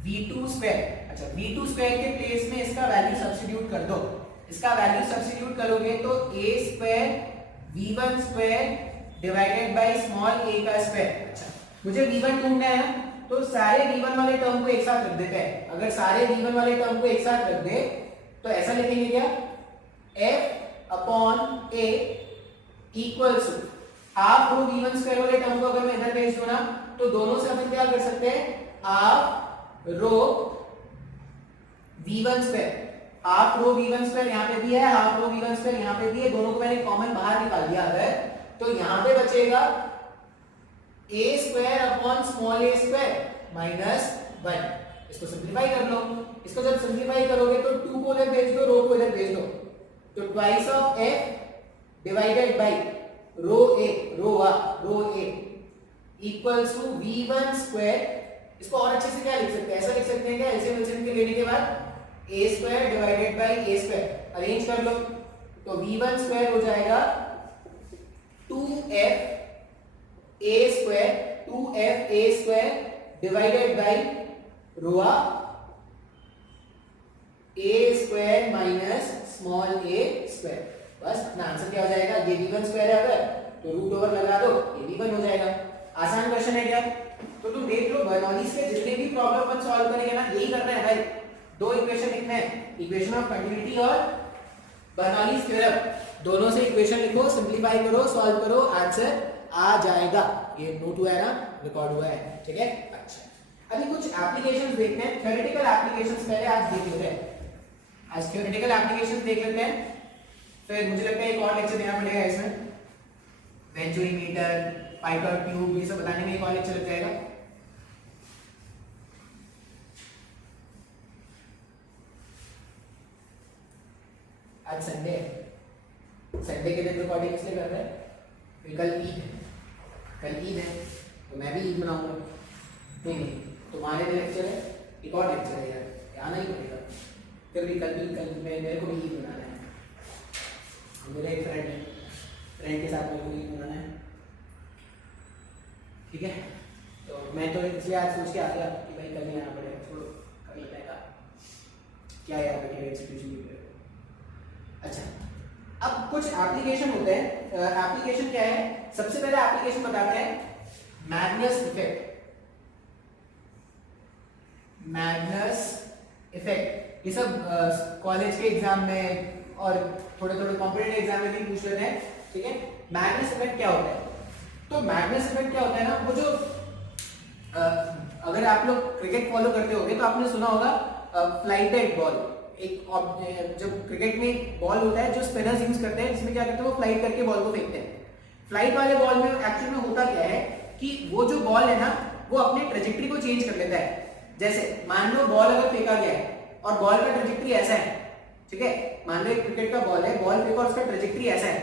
v2 स्क्वायर। अच्छा, v2 स्क्वायर के प्लेस में इसका वैल्यू सब्स्टिट्यूट कर दो, इसका वैल्यू सब्स्टिट्यूट करोगे तो a square v1 square divided by small a का स्क्वायर। अच्छा, मुझे v1 ढूंढना है, तो सारे v1 वाले टर्म को एक साथ रख देते हैं। अगर सारे v1 वाले टर्म को एक साथ रख दे तो ऐसा लिखेंगे क्या, f upon a equals half rho v1 square वाले टर्म को अगर मैं इधर भेज दूं ना तो दोनों से अपन क्या कर सकते हैं, half rho v1 square, half rho v1 square यहां पे भी है, हाफ रो v1 स्क्वायर यहां पे भी है, दोनों को मैंने कॉमन बाहर निकाल दिया अगर, तो यहां पे बचेगा a square upon small a square minus 1। इसको सिंपलीफाई कर लो, इसको जब सिंपलीफाई करोगे तो 2 को इधर भेज दो, रो को इधर भेज दो, तो twice of f divided by rho a equals to v1 square. इसको और अच्छे से क्या लिख सकते हैं, ऐसा लिख सकते हैं क्या, एलसीएम एलसीएम के लेने के बाद a square divided by a square arrange कर लो, तो v1 स्क्वायर हो जाएगा 2f a square divided by rho a square minus small a square. बस अपना आंसर क्या हो जाएगा, ये v1 स्क्वायर है अगर तो रूट ओवर लगा दो, ये v1 हो जाएगा। आसान क्वेश्चन है क्या, तो तुम देख लो बर्नौलीज के जितने भी प्रॉब्लम अपन सॉल्व करेंगे ना यही करना है भाई, दो इक्वेशन लिखना है, इक्वेशन ऑफ कंटिन्यूटी और बर्नौलीज थ्योरम, दोनों से इक्वेशन लिखो, सिंपलीफाई करो, सॉल्व करो, आंसर आ जाएगा। ये नोट हुआ है ना, रिकॉर्ड हुआ है, ठीक है। अच्छा अभी कुछ एप्लीकेशंस देखते हैं, थ्योरेटिकल एप्लीकेशंस पहले आज देख लेते हैं, आज थ्योरेटिकल एप्लीकेशंस देख लेते हैं, फिर मुझे लगता है एक और लेक्चर देना पड़ेगा इसमें, वेंचुरीमीटर, पाइथन ट्यूब, ये सब बताने में एक और लेक्चर लग जाएगा। आज संडे है, संडे के दिन रिकॉर्डिंग इसलिए कर रहे हैं फिर कल ईद है, कल ईद है तो मैं भी ईद मनाऊंगा। नहीं तुम्हारे लिए लेक्चर है, एक और लेक्चर है यार, आना ही पड़ेगा, फिर भी कल मेरे को भी ईद मनाना है, मेरा एक फ्रेंड है, फ्रेंड के साथ मेरे को ईद मनाना है, ठीक है। तो मैं तो इसलिए आज सोच के आ गया कि भाई कल नहीं आना पड़ेगा, छोड़ो कल ही आएगा, क्या यार बैठे एग्जीक्यूशन भी करेगा। अच्छा अब कुछ एप्लीकेशन होते हैं, एप्लीकेशन क्या है, सबसे पहले एप्लीकेशन बताते हैं मैग्नस इफेक्ट। मैग्नस इफेक्ट ये सब कॉलेज के एग्जाम में और थोड़े कॉम्पिटिटिव एग्जाम में भी पूछ लेते हैं, ठीक है। मैग्नस इफेक्ट क्या होता है, तो मैग्नस इफेक्ट क्या होता है ना, वो जो अगर आप लोग क्रिकेट फॉलो करते होंगे तो आपने सुना होगा फ्लाइटेड बॉल, एक जब क्रिकेट में बॉल होता है जो स्पिनर्स यूज करते हैं, जिसमें क्या करते हैं वो फ्लाइट करके बॉल को फेंकते हैं। फ्लाइट वाले बॉल में एक्चुअल में होता क्या है कि वो जो बॉल है ना वो अपनी ट्रेजेक्टरी को चेंज कर लेता है। जैसे मान लो बॉल अगर फेंका गया है और बॉल का ट्रेजेक्टरी ऐसा है, ठीक है, मान लो एक क्रिकेट का बॉल है, बॉल फेंका और उसका ट्रेजेक्टरी ऐसा है,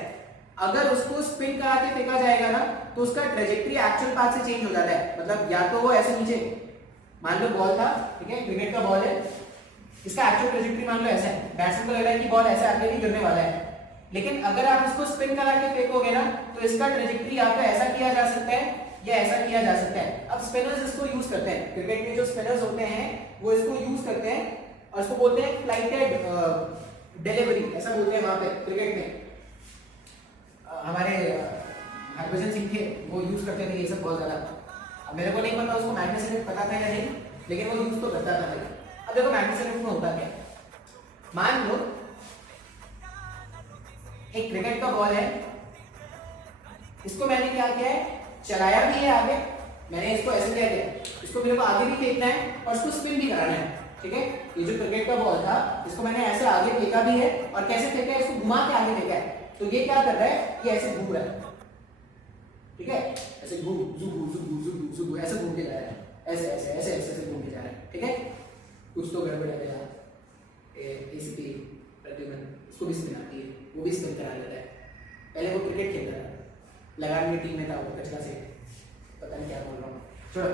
अगर उसको स्पिन करा के फेंका जाएगा ना तो उसका ट्रेजेक्टरी एक्चुअल पाथ से चेंज हो जाता है। मतलब या तो वो ऐसे नीचे, मान लो बॉल था, ठीक है, क्रिकेट का बॉल है, इसका एक्चुअल ट्रेजेक्टरी मान लो ऐसा है, बैट्समैन को लग रहा है कि बॉल ऐसे आगे भी गिरने वाला है, लेकिन अगर आप इसको स्पिन करा के फेंकोगे ना तो इसका ट्रेजेक्टरी या तो ऐसा किया जा सकता है या ऐसा किया जा सकता है। अब स्पिनर्स इसको यूज करते हैं, क्रिकेट में जो स्पिनर्स होते हैं वो इसको यूज करते हैं और इसको बोलते हैं फ्लाइटेड डिलीवरी, ऐसा बोलते हैं वहां पे क्रिकेट में। हमारे हरभजन सिंह थे, वो यूज करते थे ये सब बहुत ज्यादा। अब मेरे को नहीं पता उसको मैग्नेस इफेक्ट पता था या नहीं, लेकिन वो यूज तो करता था। अब देखो मैग्नेस इफेक्ट में होता क्या, मान लो एक क्रिकेट का बॉल है, इसको मैंने क्या किया है, चलाया भी है आगे, मैंने इसको ऐसे किया है, इसको मेरे को आगे भी फेंकना है और इसको स्पिन भी कराना है, ठीक है। ये जो क्रिकेट का बॉल था इसको मैंने ऐसे आगे फेंका भी है और कैसे फेंका है, इसको घुमा के आगे फेंका है, तो ये क्या कर रहा है कि ऐसे घूम रहा है, ठीक है, ऐसे घूम जुगू ऐसे घूम के जा रहा है, ऐसे ऐसे ऐसे ऐसे ऐसे घूम के जा रहा है, ठीक है। कुछ तो गड़बड़ है यार, एसीपी प्रद्युमन उसको भी स्पिन आती है, वो भी स्पिन करा लेता है। पहले वो क्रिकेट खेलता था, लगान की टीम में था वो, कचरा से, पता नहीं क्या बोल रहा हूँ, छोड़ो।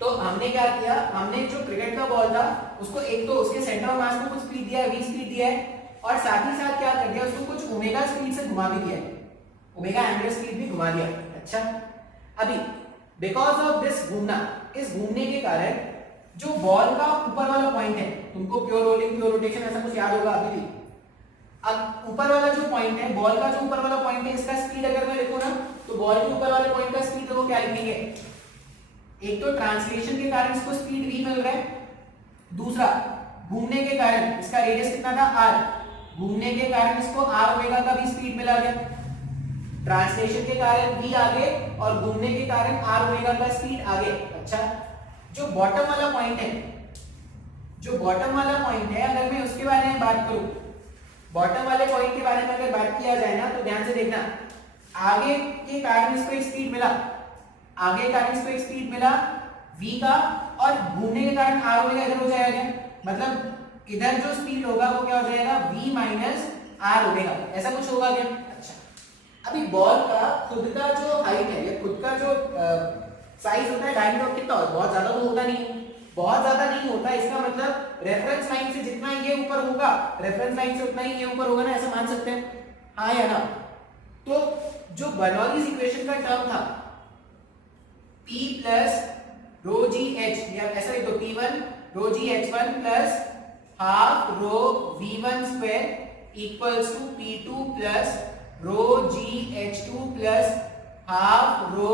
तो हमने क्या किया, हमने जो क्रिकेट का बॉल था उसको एक तो उसके सेंटर ऑफ मास को कुछ स्पीड दिया है, v स्पीड दिया है, और साथ ही साथ क्या कर दिया, उसको कुछ ओमेगा स्पीड से घुमा भी दिया, ओमेगा एंगुलर स्पीड भी घुमा दिया। अच्छा अभी बिकॉज ऑफ दिस घूमना, इस घूमने के कारण जो बॉल का ऊपर वाला पॉइंट है, तुमको प्योर रोलिंग प्योर रोटेशन ऐसा कुछ याद होगा अभी भी, अब ऊपर वाला जो पॉइंट है, बॉल का जो ऊपर वाला पॉइंट है, इसका स्पीड अगर मैं लिखूं ना तो बॉल के ऊपर वाले पॉइंट का स्पीड देखो क्या लिखेंगे, एक तो ट्रांसलेशन के कारण इसको स्पीड v मिल रहा है, दूसरा घूमने के कारण इसका रेडियस कितना था r, घूमने के कारण इसको r ओमेगा का भी स्पीड मिला गया। ट्रांसलेशन के कारण v आगे और घूमने के कारण r ओमेगा का स्पीड आगे। अच्छा, जो बॉटम वाला पॉइंट है, जो बॉटम वाला पॉइंट है, अगर मैं उसके बारे में बात करूं, बॉटम वाले पॉइंट के बारे में अगर बात किया जाए ना, तो ध्यान से देखना, आगे के कारण इसको एक स्पीड मिला, आगे के कारण इसको एक स्पीड मिला v का, और घूमने के कारण r ओमेगा इधर हो जाएगा, मतलब इधर जो स्पीड होगा वो क्या हो जाएगा, v माइनस r ओमेगा, ऐसा कुछ होगा क्या? अच्छा, अभी बॉल का खुद का जो हाइट है, या खुद का जो साइज होता है, डायमीटर कितना होता है, बहुत ज्यादा तो होता नहीं, बहुत ज्यादा नहीं होता, इसका मतलब रेफरेंस लाइन से जितना ये ऊपर होगा, रेफरेंस लाइन से उतना ही ये ऊपर होगा ना, ऐसा मान सकते हैं, हाँ या ना? तो जो बर्नौलीज इक्वेशन का टर्म था P plus rho g h, या ऐसा लिख दो P1 rho g H1 plus half rho V1 square equals to P2 plus rho g H2 plus half rho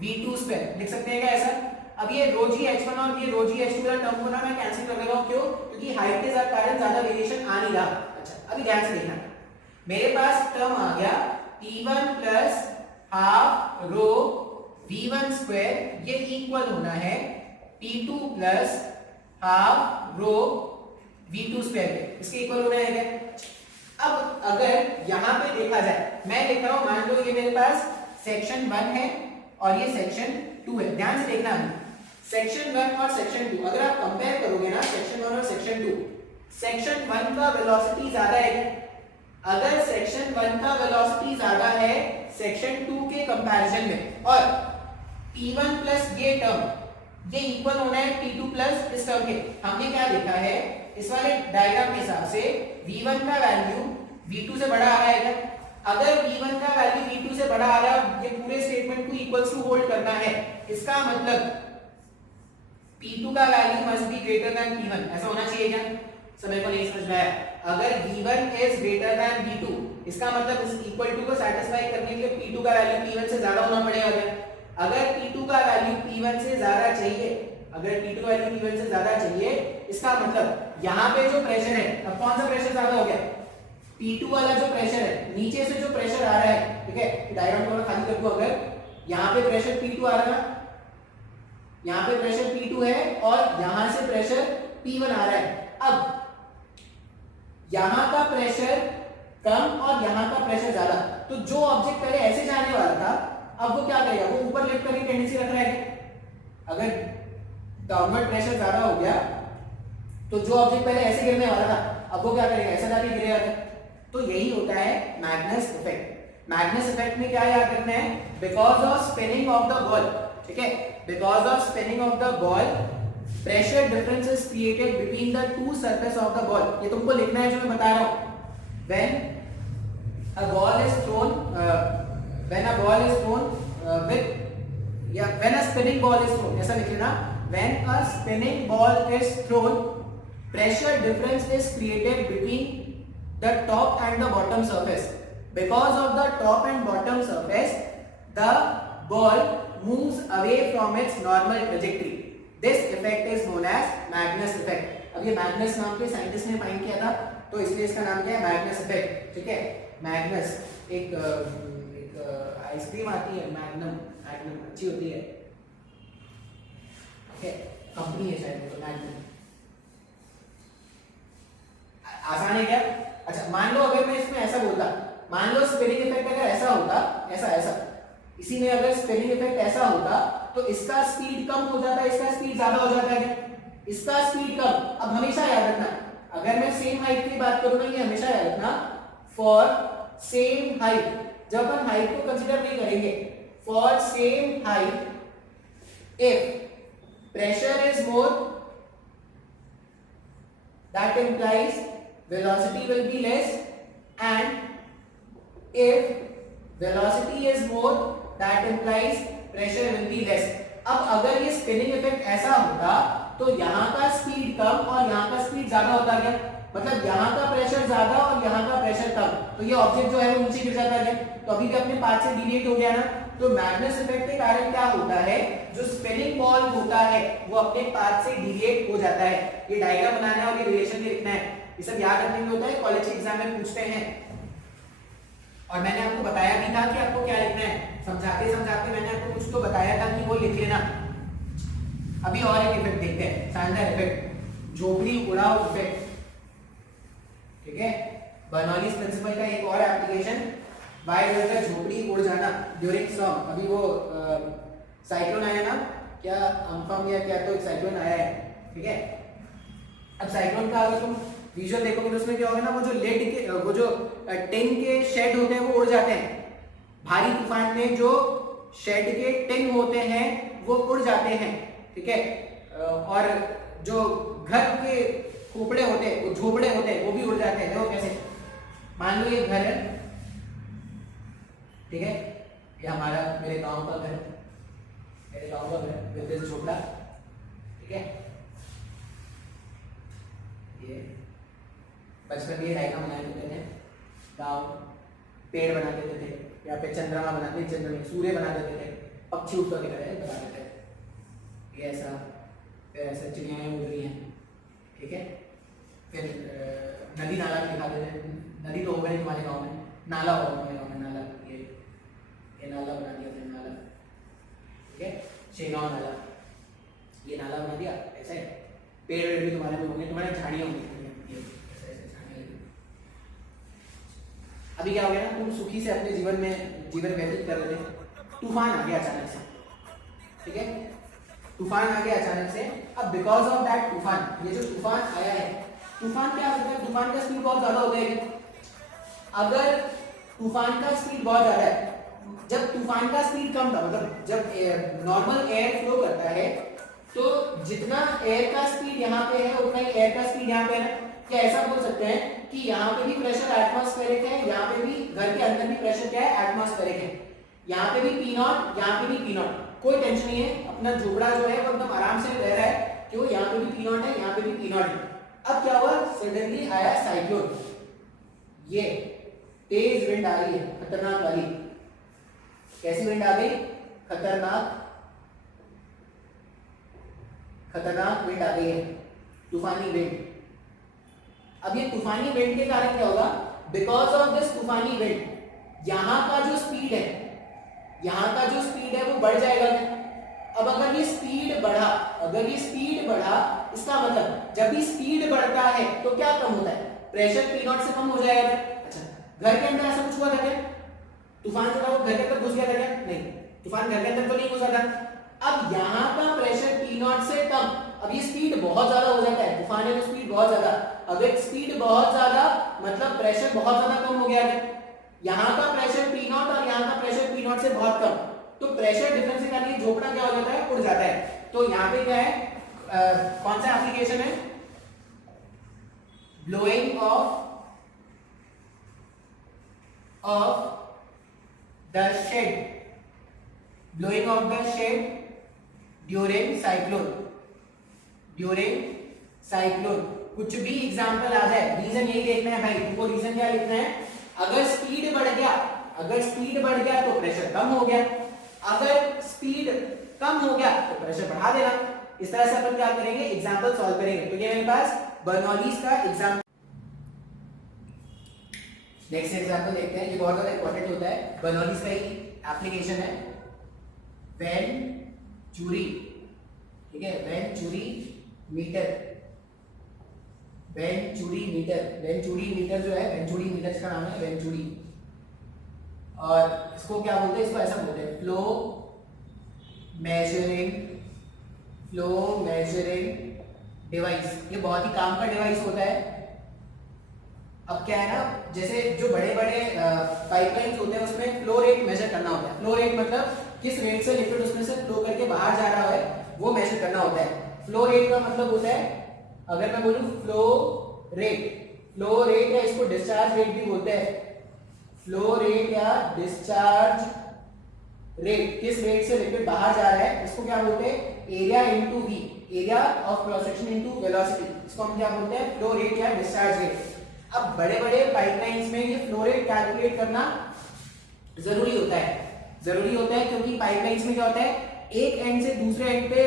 V2 square, लिख सकते हैं क्या ऐसा? अब ये रो जी H1 और ये रो जी H2 का टर्म को ना मैं कैंसिल कर देता हूं, क्यों? क्योंकि हाइट के कारण ज्यादा वेरिएशन आ नहीं रहा। अच्छा, अभी ध्यान से देखना, मेरे पास टर्म आ गया P1 plus half rho V1 square, ये इक्वल होना है P2 plus half rho V2 square के, इसके इक्वल होना है क्या? अब अगर यहां पे देखा जाए, मैं लिख रहा हूं, मान लो ये मेरे पास सेक्शन 1 है और ये सेक्शन 2 है, ध्यान से देखना, सेक्शन 1 और सेक्शन 2 अगर आप कंपेयर करोगे ना, सेक्शन 1 और सेक्शन 2, सेक्शन 1 का वेलोसिटी ज्यादा है क्या? अगर सेक्शन 1 का वेलोसिटी ज्यादा है सेक्शन 2 के कंपैरिजन में, और P1 प्लस ये टर्म ये इक्वल होना है P2 प्लस इस टर्म के, हमने क्या देखा है इस वाले डायग्राम के हिसाब से, V1 का वैल्यू V2 से बड़ा आ रहा है क्या? अगर V1 का वैल्यू V2 से बड़ा आ रहा है, ये पूरे स्टेटमेंट को इक्वल्स टू होल्ड करना है, इसका मतलब P2 का value must be greater than P1, ऐसा होना चाहिए क्या? समय को नहीं समझ में आया? अगर V1 is greater than V2, इसका मतलब इस इक्वल टू को सैटिस्फाई करने के लिए P2 का वैल्यू P1 से ज्यादा होना पड़ेगा क्या? अगर P2 का वैल्यू P1 से ज्यादा चाहिए, अगर P2 का वैल्यू P1 से ज्यादा चाहिए, इसका मतलब यहाँ पे जो प्रेशर है, अब कौन सा प्रेशर ज्यादा हो गया? P2 वाला जो प्रेशर है, नीचे से जो प्रेशर आ रहा है, ठीक है, डायग्राम को मैं खाली कर दूं, अगर यहाँ पे प्रेशर P2 आ रहा है, यहाँ पे प्रेशर P2 है और यहाँ से प्रेशर P1 आ रहा है, अब यहाँ का प्रेशर कम और यहाँ का प्रेशर ज्यादा, तो जो ऑब्जेक्ट पहले ऐसे जाने वाला था, अब वो क्या करेगा, वो ऊपर लिफ्ट करने की टेंडेंसी रख रहा है। अगर डाउनवर्ड प्रेशर ज्यादा हो गया तो जो ऑब्जेक्ट पहले ऐसे गिरने वाला था, अब वो क्या करेगा, ऐसा जाके गिरेगा। तो यही होता है मैग्नस इफेक्ट। मैग्नस इफेक्ट में क्या याद रखना है, because of spinning of the ball, ठीक है, because of spinning of the ball pressure difference is created between the two surface of the ball. ये तुमको लिखना है जो मैं बता रहा हूं। When a ball is thrown, when a ball is thrown with, या when a spinning ball is thrown, ऐसा लिख लेना, when a spinning ball is thrown pressure difference is created between the top and the bottom surface. Because of the top and bottom surface, the ball moves away from its normal trajectory. This effect is known as Magnus effect. अब ये Magnus नाम के scientist ने find किया था, तो इसलिए इसका नाम क्या है, मैग्नस इफेक्ट, ठीक है। मैग्नस एक आइसक्रीम आती है, मैग्नम, मैग्नम अच्छी होती है, ठीक है, कंपनी है शायद, तो मैग्नम आसान है क्या। अच्छा, मान लो अगर मैं इसमें ऐसा बोलता, मान लो स्पिनिंग इफेक्ट अगर ऐसा होता, ऐसा ऐसा, इसी में अगर स्पिनिंग इफेक्ट ऐसा होता तो इसका स्पीड कम हो जाता, इसका स्पीड ज्यादा हो जाता है, इसका स्पीड कम। अब हमेशा याद रखना, अगर मैं सेम हाइट की बात करूं ना, ये हमेशा याद रखना, फॉर सेम हाइट, जब अपन हाइट को कंसीडर नहीं करेंगे, for same height if pressure is more, that implies velocity will be less, and if velocity is more that implies pressure will be less. अब अगर ये स्पिनिंग इफेक्ट ऐसा होता तो यहाँ का स्पीड कम और यहाँ का स्पीड ज्यादा होता क्या, मतलब यहाँ का प्रेशर ज्यादा और यहाँ का प्रेशर कम, तो ये ऑब्जेक्ट जो है वो नीचे गिर जाता है। तो अभी भी अपने पाथ से डिविएट हो गया ना, तो मैग्नेस इफेक्ट के कारण क्या होता है, जो स्पिनिंग बॉल होता है वो अपने पाथ से डिविएट हो जाता है। ये डायग्राम बनाना है और ये रिलेशन भी लिखना है, ये सब याद रखने के होता है, कॉलेज के एग्जाम में पूछते हैं। और मैंने आपको बताया भी था कि आपको क्या लिखना है, समझाते समझाते मैंने आपको कुछ तो बताया था कि वो लिख लेना। अभी और एक इफेक्ट देखते हैं, शानदार इफेक्ट, झोपड़ी उड़ाओ इफेक्ट। ठीक है, बर्नौलीज प्रिंसिपल का एक और एप्लीकेशन, वाई डज द झोपड़ी उड़ जाना ड्यूरिंग सम। अभी वो साइक्लोन आया ना, क्या अम्फाम या क्या, तो एक साइक्लोन आया है। ठीक है, अब साइक्लोन का अगर तुम विजुअल देखोगे तो उसमें क्या होगा ना, वो जो लेड के वो जो टिन के शेड होते हैं वो उड़ जाते हैं। भारी तूफान में जो शेड के टिन होते हैं वो उड़ जाते हैं। ठीक है, और जो घर के खोपड़े होते हैं, वो झोपड़े होते हैं, वो भी उड़ जाते हैं। देखो कैसे, मान लो ये घर है, ठीक है, ये हमारा मेरे गांव का घर, मेरे गांव का घर विद दिस झोपड़ा। ठीक है, ये बचपन में ये डायग्राम बना देते थे, गांव पेड़ बना देते थे, यहाँ पे चंद्रमा बनाते, चंद्र में सूर्य बना देते थे, पक्षी ऊपर दिख रहे हैं बना देते थे, ये ऐसा, फिर ऐसा चिड़ियाएं उड़ रही हैं। ठीक है, फिर नदी नाला दिखा देते हैं, नदी तो होगा नहीं तुम्हारे गाँव में, नाला होगा तुम्हारे गाँव में, नाला, ये नाला बना दिया फिर नाला। ठीक है, शेगांव नाला, ये नाला बना दिया। ऐसा है, पेड़ वेड़ भी तुम्हारे में होंगे, तुम्हारे झाड़ियाँ होंगी, अभी क्या हो गया ना, तुम सुखी से अपने जीवन व्यतीत कर रहे थे, तूफान आ गया अचानक से। ठीक है, तूफान आ गया अचानक से। अब बिकॉज ऑफ दैट तूफान, ये जो तूफान आया है, तूफान क्या होता है, तूफान का स्पीड बहुत ज्यादा होता है। अगर तूफान का स्पीड बहुत ज्यादा है, जब तूफान का स्पीड कम था, मतलब जब नॉर्मल एयर फ्लो करता है, तो जितना एयर का स्पीड यहाँ पे है उतना ही एयर का स्पीड यहाँ पे है। क्या ऐसा बोल सकते हैं कि यहाँ पे भी प्रेशर एटमॉस्फेरिक है, यहाँ पे भी घर के अंदर भी प्रेशर क्या है, एटमॉस्फेरिक है, यहाँ पे भी पी नॉट, यहाँ पे भी पी नॉट, कोई टेंशन नहीं है, अपना झोपड़ा जो है वो एकदम आराम से रह रहा है, क्यों, यहाँ पे भी पी नॉट है, यहाँ पे भी पी नॉट है। अब क्या हुआ, सडनली आया साइक्लोन, ये तेज विंड आ रही है, खतरनाक वाली। कैसी विंड आ गई, खतरनाक विंड आ गई है, तूफानी विंड। अब ये तूफानी विंड के कारण क्या होगा, बिकॉज ऑफ दिस तूफानी विंड, यहां का जो स्पीड है, वो बढ़ जाएगा। अब अगर ये स्पीड बढ़ा, इसका मतलब जब भी स्पीड बढ़ता है तो क्या कम होता है, प्रेशर पी नॉट से कम हो जाएगा। अच्छा, घर के अंदर ऐसा कुछ हुआ था क्या, तूफान जो था वो घर के अंदर घुस गया था क्या, नहीं, तूफान घर के अंदर तो नहीं घुसा था। अब यहाँ का प्रेशर पी नॉट से कम, अब ये स्पीड बहुत ज्यादा हो जाता है, तूफान है तो स्पीड बहुत ज्यादा, अगर स्पीड बहुत ज्यादा मतलब प्रेशर बहुत ज्यादा कम हो गया है, यहाँ का प्रेशर पी नॉट और यहाँ का प्रेशर पी नॉट से बहुत कम, तो प्रेशर डिफरेंस के कारण ये झोपड़ा क्या हो जाता है, उड़ जाता है। तो यहाँ पे क्या है, कौन सा एप्लीकेशन है, blowing off the shed, blowing of the shed during cyclone, कुछ भी एग्जांपल आ जाए, रीजन यही देखना है भाई, तुमको रीजन क्या लिखना है, अगर स्पीड बढ़ गया तो प्रेशर कम हो गया, अगर स्पीड कम हो गया तो प्रेशर बढ़ा देना। इस तरह से अपन क्या करेंगे, एग्जांपल सॉल्व करेंगे। तो ये मेरे पास बर्नौलीज का एग्जांपल, नेक्स्ट एग्जांपल देखते हैं, ये बहुत ज्यादा इंपॉर्टेंट होता है, बर्नौलीज का ही एप्लीकेशन है, वेंचुरी। ठीक है, वेंचुरी मीटर जो है, वेंचुरी मीटर का नाम है, वेंचुरी। और इसको क्या बोलते हैं, इसको ऐसा बोलते हैं, फ्लो मेजरिंग डिवाइस। ये बहुत ही काम का डिवाइस होता है। अब क्या है ना, जैसे जो बड़े बड़े पाइपलाइंस होते हैं उसमें फ्लो रेट मेजर करना होता है। फ्लो रेट मतलब किस रेट से लिक्विड उसमें से फ्लो करके बाहर जा रहा है वो मेजर करना होता है। फ्लो रेट का मतलब होता है, अगर मैं बोलूं फ्लो रेट या इसको डिस्चार्ज रेट भी बोलते हैं, फ्लो रेट या डिस्चार्ज रेट, किस रेट से लिक्विड बाहर जा रहा है इसको क्या बोलते हैं, area into V, area of cross section into velocity, इसको हम क्या बोलते हैं, फ्लो रेट या डिस्चार्ज रेट। अब बड़े बड़े पाइपलाइंस में ये फ्लो रेट कैलकुलेट करना जरूरी होता है। जरूरी होता है क्योंकि पाइपलाइंस में क्या होता है, एक एंड से दूसरे एंड पे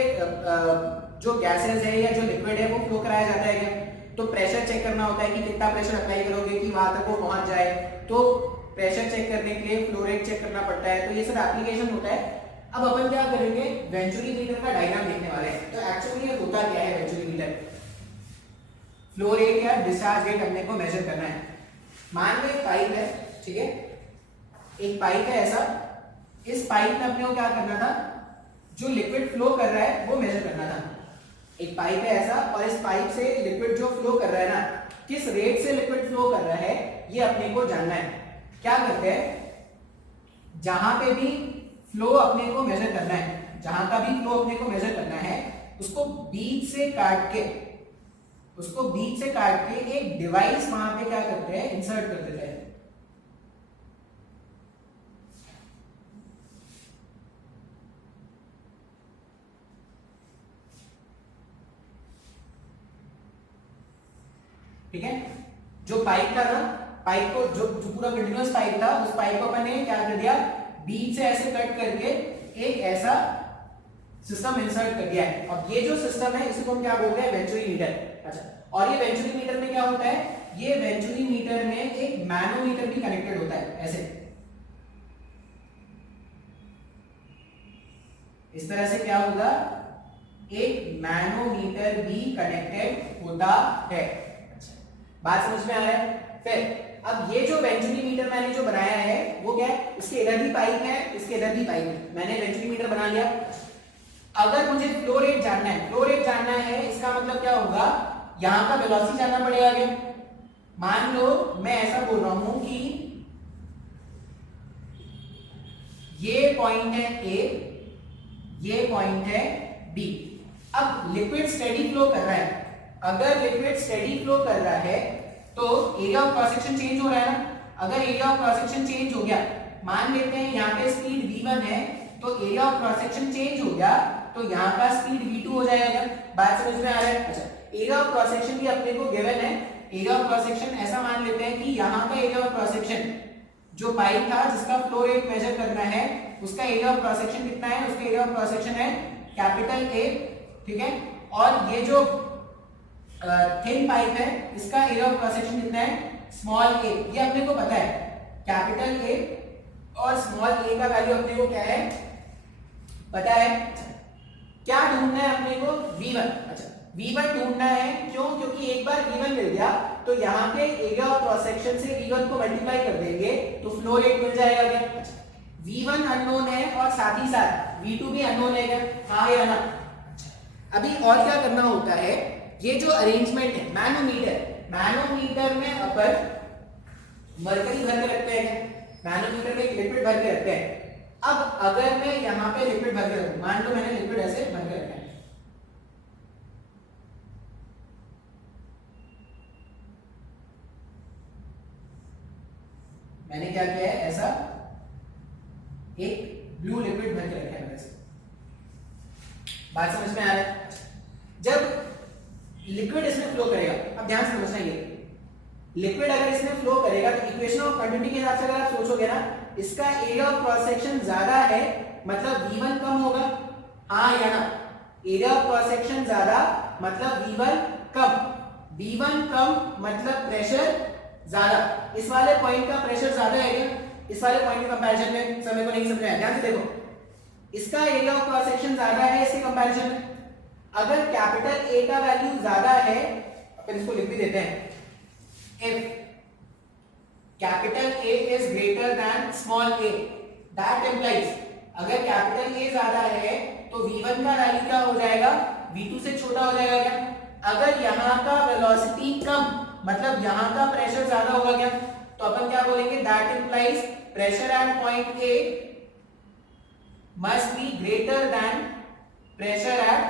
जो गैसेस है या जो लिक्विड है वो फ्लो कराया जाता है क्या, तो प्रेशर चेक करना होता है कि कितना प्रेशर अप्लाई करोगे कि वहां तक वो पहुंच जाए, तो प्रेशर चेक करने के लिए फ्लो रेट चेक करना पड़ता है, तो ये सब एप्लीकेशन होता है। अब अपन क्या करेंगे, वेंचुरी मीटर का डायग्राम देखने वाले हैं। तो एक्चुअली ये होता क्या है वेंचुरी मीटर, फ्लो रेट या डिस्चार्ज रेट अपने को मेजर करना है। मान लो एक पाइप है, ठीक है, एक पाइप है ऐसा, इस पाइप में अपने को क्या करना था, जो लिक्विड फ्लो कर रहा है वो मेजर करना था। एक पाइप है ऐसा और इस पाइप से लिक्विड जो फ्लो कर रहा है ना, किस रेट से लिक्विड फ्लो कर रहा है ये अपने को जानना है। क्या करते हैं, जहां पे भी फ्लो अपने को मेजर करना है, जहां का भी फ्लो अपने को मेजर करना है, उसको बीच से काट के एक डिवाइस वहां पे क्या करते हैं, इंसर्ट कर देते हैं। ठीक है, जो पाइप था ना, पाइप को जो पूरा कंटिन्यूअस पाइप था, उस पाइप को अपन ने क्या कर दिया, बीच से ऐसे कट करके एक ऐसा सिस्टम इंसर्ट कर दिया है। अब ये जो सिस्टम है इसको हम क्या बोलते हैं, वेंचुरी मीटर। अच्छा, और ये वेंचुरी मीटर में क्या होता है, ये वेंचुरी मीटर में एक मैनोमीटर भी कनेक्टेड होता है, ऐसे इस तरह से क्या होगा, एक मैनोमीटर भी कनेक्टेड होता है। बात समझ में आ रहा है। फिर अब ये जो वेंचुरी मीटर मैंने जो बनाया है वो क्या है, इसके इधर भी पाइप है, इसके इधर भी पाइप है, मैंने वेंचुरी मीटर बना लिया। अगर मुझे फ्लो रेट जानना है, फ्लो रेट जानना है, इसका मतलब क्या होगा, यहां का वेलोसिटी जानना पड़ेगा क्या। मान लो मैं ऐसा बोल रहा हूं कि ये पॉइंट है ए, ये पॉइंट है बी। अब लिक्विड स्टेडी फ्लो कर रहा है, अगर लिक्विड स्टेडी फ्लो कर रहा है तो area of cross section change हो रहा है ना। अगर area of cross section change हो गया, मान लेते हैं यहाँ पे स्पीड v1 है, तो area of cross section change हो गया तो यहाँ का स्पीड v2 हो जाएगा। बात समझ में आ रहा है। अच्छा, एरिया ऑफ क्रॉस सेक्शन भी अपने को गिवन है। एरिया ऑफ क्रॉस सेक्शन ऐसा मान लेते हैं कि यहाँ का एरिया ऑफ क्रॉस सेक्शन, जो पाइप था जिसका फ्लो रेट मेजर करना है, उसका एरिया ऑफ क्रॉस सेक्शन कितना है, उसका एरिया ऑफ क्रॉस सेक्शन है कैपिटल A, ठीक है। और ये जो थिन पाइप है इसका एरिया ऑफ क्रॉस सेक्शन कितना है, स्मॉल a, ये अपने को पता है, कैपिटल A और स्मॉल a का वैल्यू अपने को क्या है पता है। क्या ढूंढना है अपने को, v1। अच्छा, v1 ढूंढना है, क्यों, क्योंकि एक बार v1 मिल गया तो यहाँ पे एरिया ऑफ क्रॉस सेक्शन से v1 को मल्टीप्लाई कर देंगे तो फ्लो रेट मिल जाएगा क्या। अच्छा, v1 अननोन है और साथ ही साथ v2 भी अननोन है क्या, हाँ या ना। अच्छा, अभी और क्या करना होता है, ये जो अरेंजमेंट है मैनोमीटर में अपन मरकरी भर के रखते हैं, मैनोमीटर में एक लिक्विड भर के रखते हैं। अब अगर मैं यहाँ पे लिक्विड भर के रखूं, मान लो मैंने लिक्विड ऐसे भर के रखा है, मैंने क्या किया है, ऐसा एक ब्लू लिक्विड भर के रखा है वैसे। बात समझ में आ रहा है। जब लिक्विड इसमें फ्लो करेगा, अब ध्यान से समझना, ये लिक्विड अगर इसमें फ्लो करेगा तो इक्वेशन ऑफ क्वांटिटी के हिसाब से अगर आप सोचोगे ना, इसका एरिया ऑफ क्रॉस सेक्शन ज्यादा है मतलब v1 कम होगा, हाँ या ना। एरिया ऑफ क्रॉस सेक्शन ज्यादा मतलब v1 कम, v1 कम मतलब प्रेशर ज्यादा। इस वाले पॉइंट का प्रेशर ज्यादा है क्या, इस वाले पॉइंट के कंपैरिजन में समय को नहीं समझ आया, ध्यान से देखो, इसका एरिया ऑफ क्रॉस सेक्शन ज्यादा है इसके कंपैरिजन में। अगर कैपिटल A का वैल्यू ज्यादा है, अपन इसको लिख भी देते हैं, if capital A is greater than small a, that implies अगर कैपिटल A ज्यादा है तो v1 का वैल्यू क्या हो जाएगा, v2 से छोटा हो जाएगा क्या। अगर यहाँ का वेलोसिटी कम मतलब यहाँ का प्रेशर ज्यादा होगा क्या, तो अपन क्या बोलेंगे, that implies pressure at point A must be greater than pressure at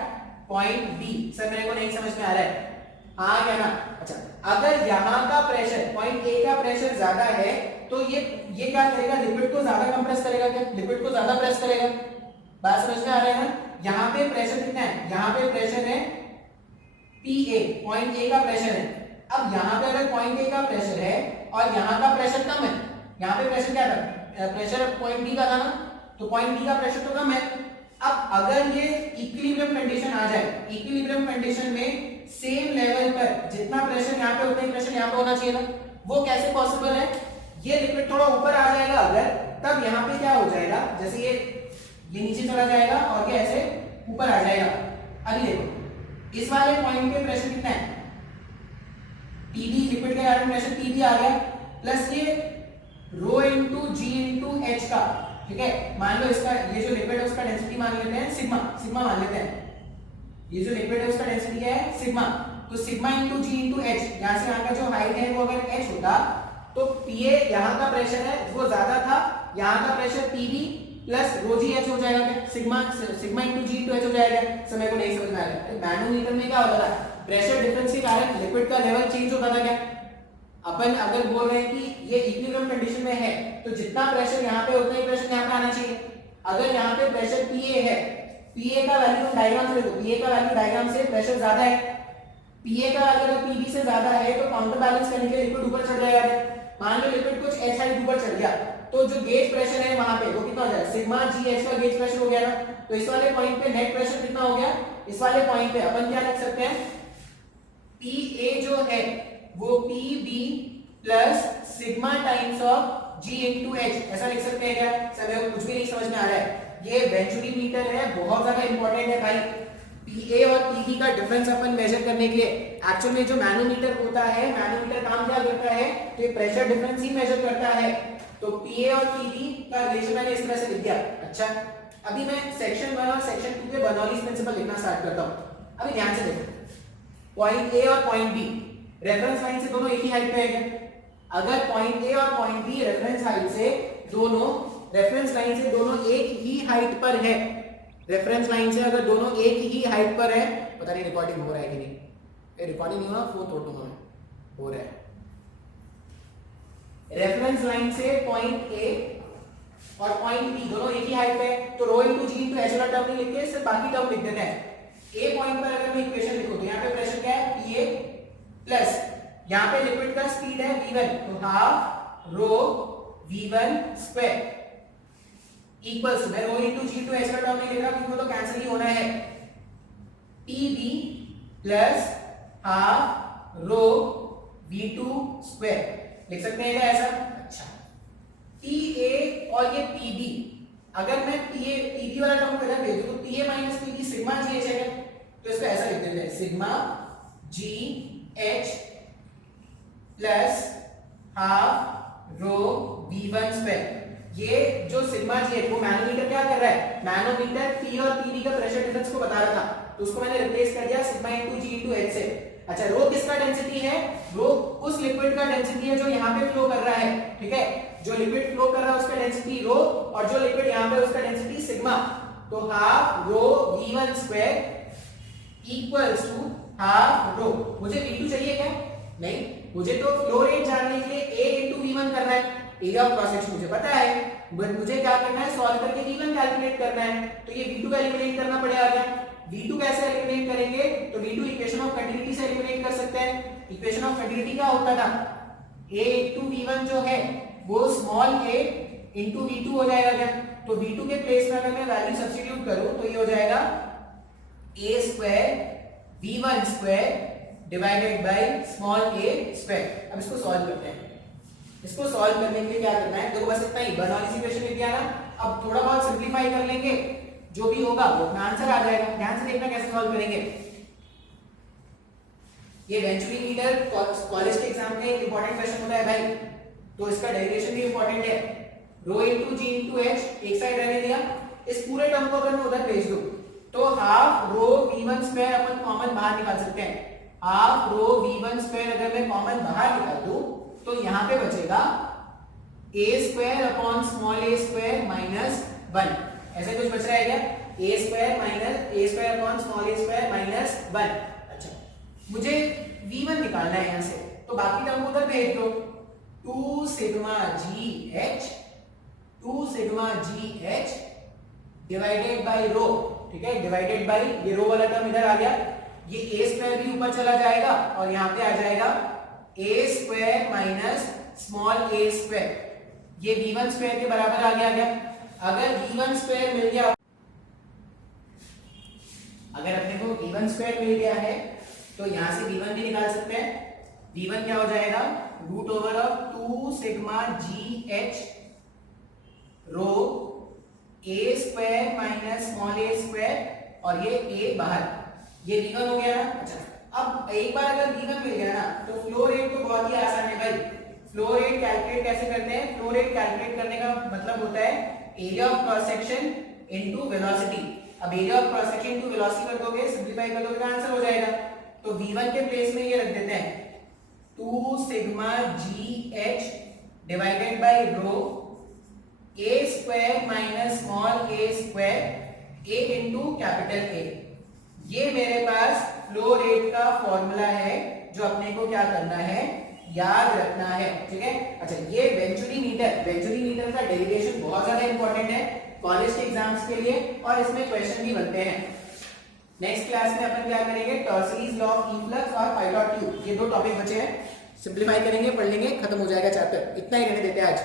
point B। Sir मेरे को नहीं समझ में आ रहा है, हाँ क्या ना। अच्छा, अगर यहाँ का प्रेशर पॉइंट A का प्रेशर ज्यादा है तो ये क्या करेगा, लिक्विड को ज्यादा कंप्रेस करेगा क्या, लिक्विड को ज्यादा प्रेस करेगा। बात समझ में आ रहा है ना। यहाँ पे प्रेशर कितना है, यहाँ पे प्रेशर है PA, पॉइंट A का प्रेशर है। अब यहाँ पे अगर पॉइंट A का प्रेशर है और यहाँ का प्रेशर कम है, यहाँ पे प्रेशर क्या था, प्रेशर पॉइंट B का था ना, तो पॉइंट बी का प्रेशर तो कम है। अब अगर ये इक्विलिब्रियम कंडीशन आ जाए, इक्विलिब्रियम कंडीशन में सेम लेवल पर जितना प्रेशर यहाँ पे उतना ही प्रेशर यहाँ पे होना चाहिए ना, वो कैसे पॉसिबल है? ये लिक्विड थोड़ा ऊपर आ जाएगा अगर, तब यहाँ पे क्या हो जाएगा, जैसे ये नीचे चला जाएगा और ये ऐसे ऊपर आ जाएगा। अभी देखो इस वाले पॉइंट पे प्रेशर कितना है, Pb, लिक्विड का एटॉमिक प्रेशर Pb आ गया, प्लस ये रो इंटू जी इंटू एच का, ठीक है। मान लो इसका ये जो लिक्विड है उसका डेंसिटी मान लेते हैं सिग्मा, सिग्मा मान लेते हैं। ये जो लिक्विड है उसका डेंसिटी क्या है, सिग्मा। तो sigma into G into H, यहाँ से यहाँ का जो हाइट है वो अगर एच होता तो Pa यहाँ का प्रेशर है वो ज्यादा था, यहाँ का pressure Pb plus rho g H हो जाएगा, क्या sigma sigma into G into H हो जाएगा। समय को नहीं समझ में आ रहा है, मैनोमीटर में क्या होता था, प्रेशर डिफरेंस के कारण लिक्विड का लेवल चेंज होता था क्या। अपन अगर बोल रहे हैं कि ये इक्विलिब्रियम कंडीशन में है तो जितना प्रेशर यहाँ पे उतना ही प्रेशर यहाँ पे आना चाहिए। अगर यहाँ पे प्रेशर Pa है, Pa का वैल्यू डायग्राम से देखो, Pa का वैल्यू डायग्राम से प्रेशर ज्यादा है, Pa का वैल्यू अगर Pb से ज्यादा है तो काउंटर बैलेंस करने के लिए लिक्विड ऊपर चढ़ जाएगा। मान लो लिक्विड कुछ h हाइट ऊपर चढ़ गया तो जो गेज प्रेशर है वहां पे वो कितना हो जाएगा, सिग्मा जी एच का गेज प्रेशर हो गया ना। तो इस वाले पॉइंट पे नेट प्रेशर कितना हो गया, इस वाले पॉइंट पे अपन क्या लिख सकते हैं, Pa जो है वो Pb plus sigma times of G into H, ऐसा लिख सकते हैं क्या। सब कुछ भी नहीं समझ में आ रहा है, ये वेंचुरी मीटर है, बहुत ज्यादा इंपॉर्टेंट है भाई। Pa और Pb का डिफरेंस अपन मेजर करने के लिए एक्चुअल में जो मैनोमीटर होता है, मैनोमीटर काम क्या करता है, तो ये प्रेशर डिफरेंस ही मेजर करता है। तो Pa और Pb का रिलेशन मैंने इस तरह से लिख दिया। अच्छा अभी मैं सेक्शन 1 और सेक्शन 2 के बर्नौलीज प्रिंसिपल लिखना स्टार्ट करता हूं। अभी ध्यान से देखो, पॉइंट A और पॉइंट B रेफरेंस लाइन से दोनों एक ही हाइट पे है क्या। अगर पॉइंट A और पॉइंट B रेफरेंस लाइन से दोनों एक ही हाइट पर है, रेफरेंस लाइन से अगर दोनों एक ही हाइट पर है, पता नहीं रिकॉर्डिंग हो रहा है कि नहीं, ये रिकॉर्डिंग नहीं हो रहा, फोन तोड़ दूंगा मैं, हो रहा है। रेफरेंस लाइन से पॉइंट A और पॉइंट B दोनों एक ही हाइट पे है, तो रो इनटू जी इनटू एच वाला टर्म नहीं लिख के सिर्फ बाकी टर्म लिख देते हैं। A पॉइंट पर अगर मैं इक्वेशन लिखूं तो यहाँ पे प्रेशर क्या है, Pa प्लस यहाँ पे लिक्विड का स्पीड है V1, तो half rho V1 square equals, मैं रो इनटू जी इनटू एच का टर्म नहीं लिख रहा क्योंकि वो तो कैंसिल ही होना है, Pb plus half rho V2 square लिख सकते हैं क्या ऐसा। अच्छा Pa और ये Pb, अगर मैं Pb वाला टर्म को इधर भेज दूं तो Pa minus Pb sigma g H है, तो इसको ऐसा लिख देते हैं sigma g h plus half rho V1 square. ये जो सिग्मा जी है वो मैनोमीटर क्या कर रहा है, मैनोमीटर P और Pb का प्रेशर डिफरेंस को बता रहा था, तो उसको मैंने रिप्लेस कर दिया सिग्मा इनटू जी इनटू एच से। अच्छा रो किसका डेंसिटी है, रो उस लिक्विड का डेंसिटी है जो यहाँ पे फ्लो कर रहा है, ठीक है। जो लिक्विड फ्लो कर रहा है उसका डेंसिटी रो और जो लिक्विड यहाँ पे उसका डेंसिटी सिग्मा, तो half rho V1 square equals to half rho. मुझे V2 चाहिए क्या, नहीं, मुझे तो फ्लो रेट जानने के लिए A इंटू V1 करना है, एरिया ऑफ क्रॉस सेक्शन मुझे पता है, बट मुझे क्या करना है, सॉल्व करके V1 कैलकुलेट करना है, तो ये V2 का एलिमिनेट करना पड़ेगा क्या। V2 कैसे एलिमिनेट करेंगे, तो V2 इक्वेशन ऑफ कंटिन्यूटी से एलिमिनेट कर सकते हैं। इक्वेशन ऑफ कंटिन्यूटी क्या होता था, A इंटू V1 जो है वो स्मॉल a इंटू V2 हो जाएगा क्या। तो V2 के प्लेस में अगर मैं वैल्यू सब्स्टिट्यूट करूं तो ये हो जाएगा a square V1 square divided by small a square. अब इसको सॉल्व करते हैं। इसको सॉल्व करने के लिए क्या करना है, देखो बस इतना ही, बर्नौलीज इक्वेशन लिख दिया ना, अब थोड़ा बहुत सिंपलीफाई कर लेंगे, जो भी होगा वो अपना आंसर आ जाएगा। ध्यान से देखना कैसे सॉल्व करेंगे। ये वेंचुरी मीटर कॉलेज के एग्जाम में एक इंपॉर्टेंट क्वेश्चन होता है भाई, तो इसका डेरिवेशन भी इंपॉर्टेंट है। रो इनटू जी इनटू एच एक साइड रहने दिया, इस पूरे टर्म को अगर मैं उधर भेज दूं तो half rho V1 square upon common बाहर निकाल सकते हैं। हाफ रो V1 स्क्वायर अगर मैं कॉमन बाहर निकाल दूं तो यहां पे बचेगा a square upon small a square minus 1, ऐसे कुछ बच रहा है क्या, a square minus a square upon small a square minus 1। अच्छा मुझे V1 निकालना है यहां से, तो बाकी टर्म उधर भेज दो, 2 sigma g h divided by rho, ठीक है, डिवाइडेड बाय ये रो वाला टर्म इधर आ गया, ये a स्क्वायर भी ऊपर चला जाएगा और यहां पे आ जाएगा a square minus small a square, ये V1 स्क्वायर के बराबर आ गया क्या। अगर v1 स्क्वायर मिल गया, अगर अपने को v1 स्क्वायर मिल गया है तो यहां से v1 भी निकाल सकते हैं। v1 क्या हो जाएगा, root over of 2 sigma g h rho a square minus small a square, और ये a बाहर, ये v1 हो गया ना। अच्छा, अब एक बार अगर v1 मिल गया ना तो फ्लो रेट तो बहुत ही आसान है भाई। फ्लो रेट कैलकुलेट कैसे करते हैं, फ्लो रेट कैलकुलेट करने का मतलब होता है area of cross section into velocity. अब area of cross section into velocity कर दोगे, सिंपलीफाई कर दोगे तो आंसर हो जाएगा। तो v1 के प्लेस में ये रख देते हैं 2 sigma gh divided by rho a square minus small a square a into capital A। ये मेरे पास फ्लो रेट का फॉर्मूला है जो अपने को क्या करना है, याद रखना है, ठीक है। अच्छा, ये वेंचुरी मीटर का डेरिवेशन बहुत ज्यादा इंपॉर्टेंट है कॉलेज के एग्जाम्स के लिए, और इसमें क्वेश्चन भी बनते हैं। नेक्स्ट क्लास में अपन क्या करेंगे, टॉर्सलीज लॉ ऑफ इफ्लक्स और पायलट ट्यूब, ये दो टॉपिक बचे हैं, सिंपलीफाई करेंगे, पढ़ लेंगे, खत्म हो जाएगा चैप्टर। इतना ही रहने देते हैं आज।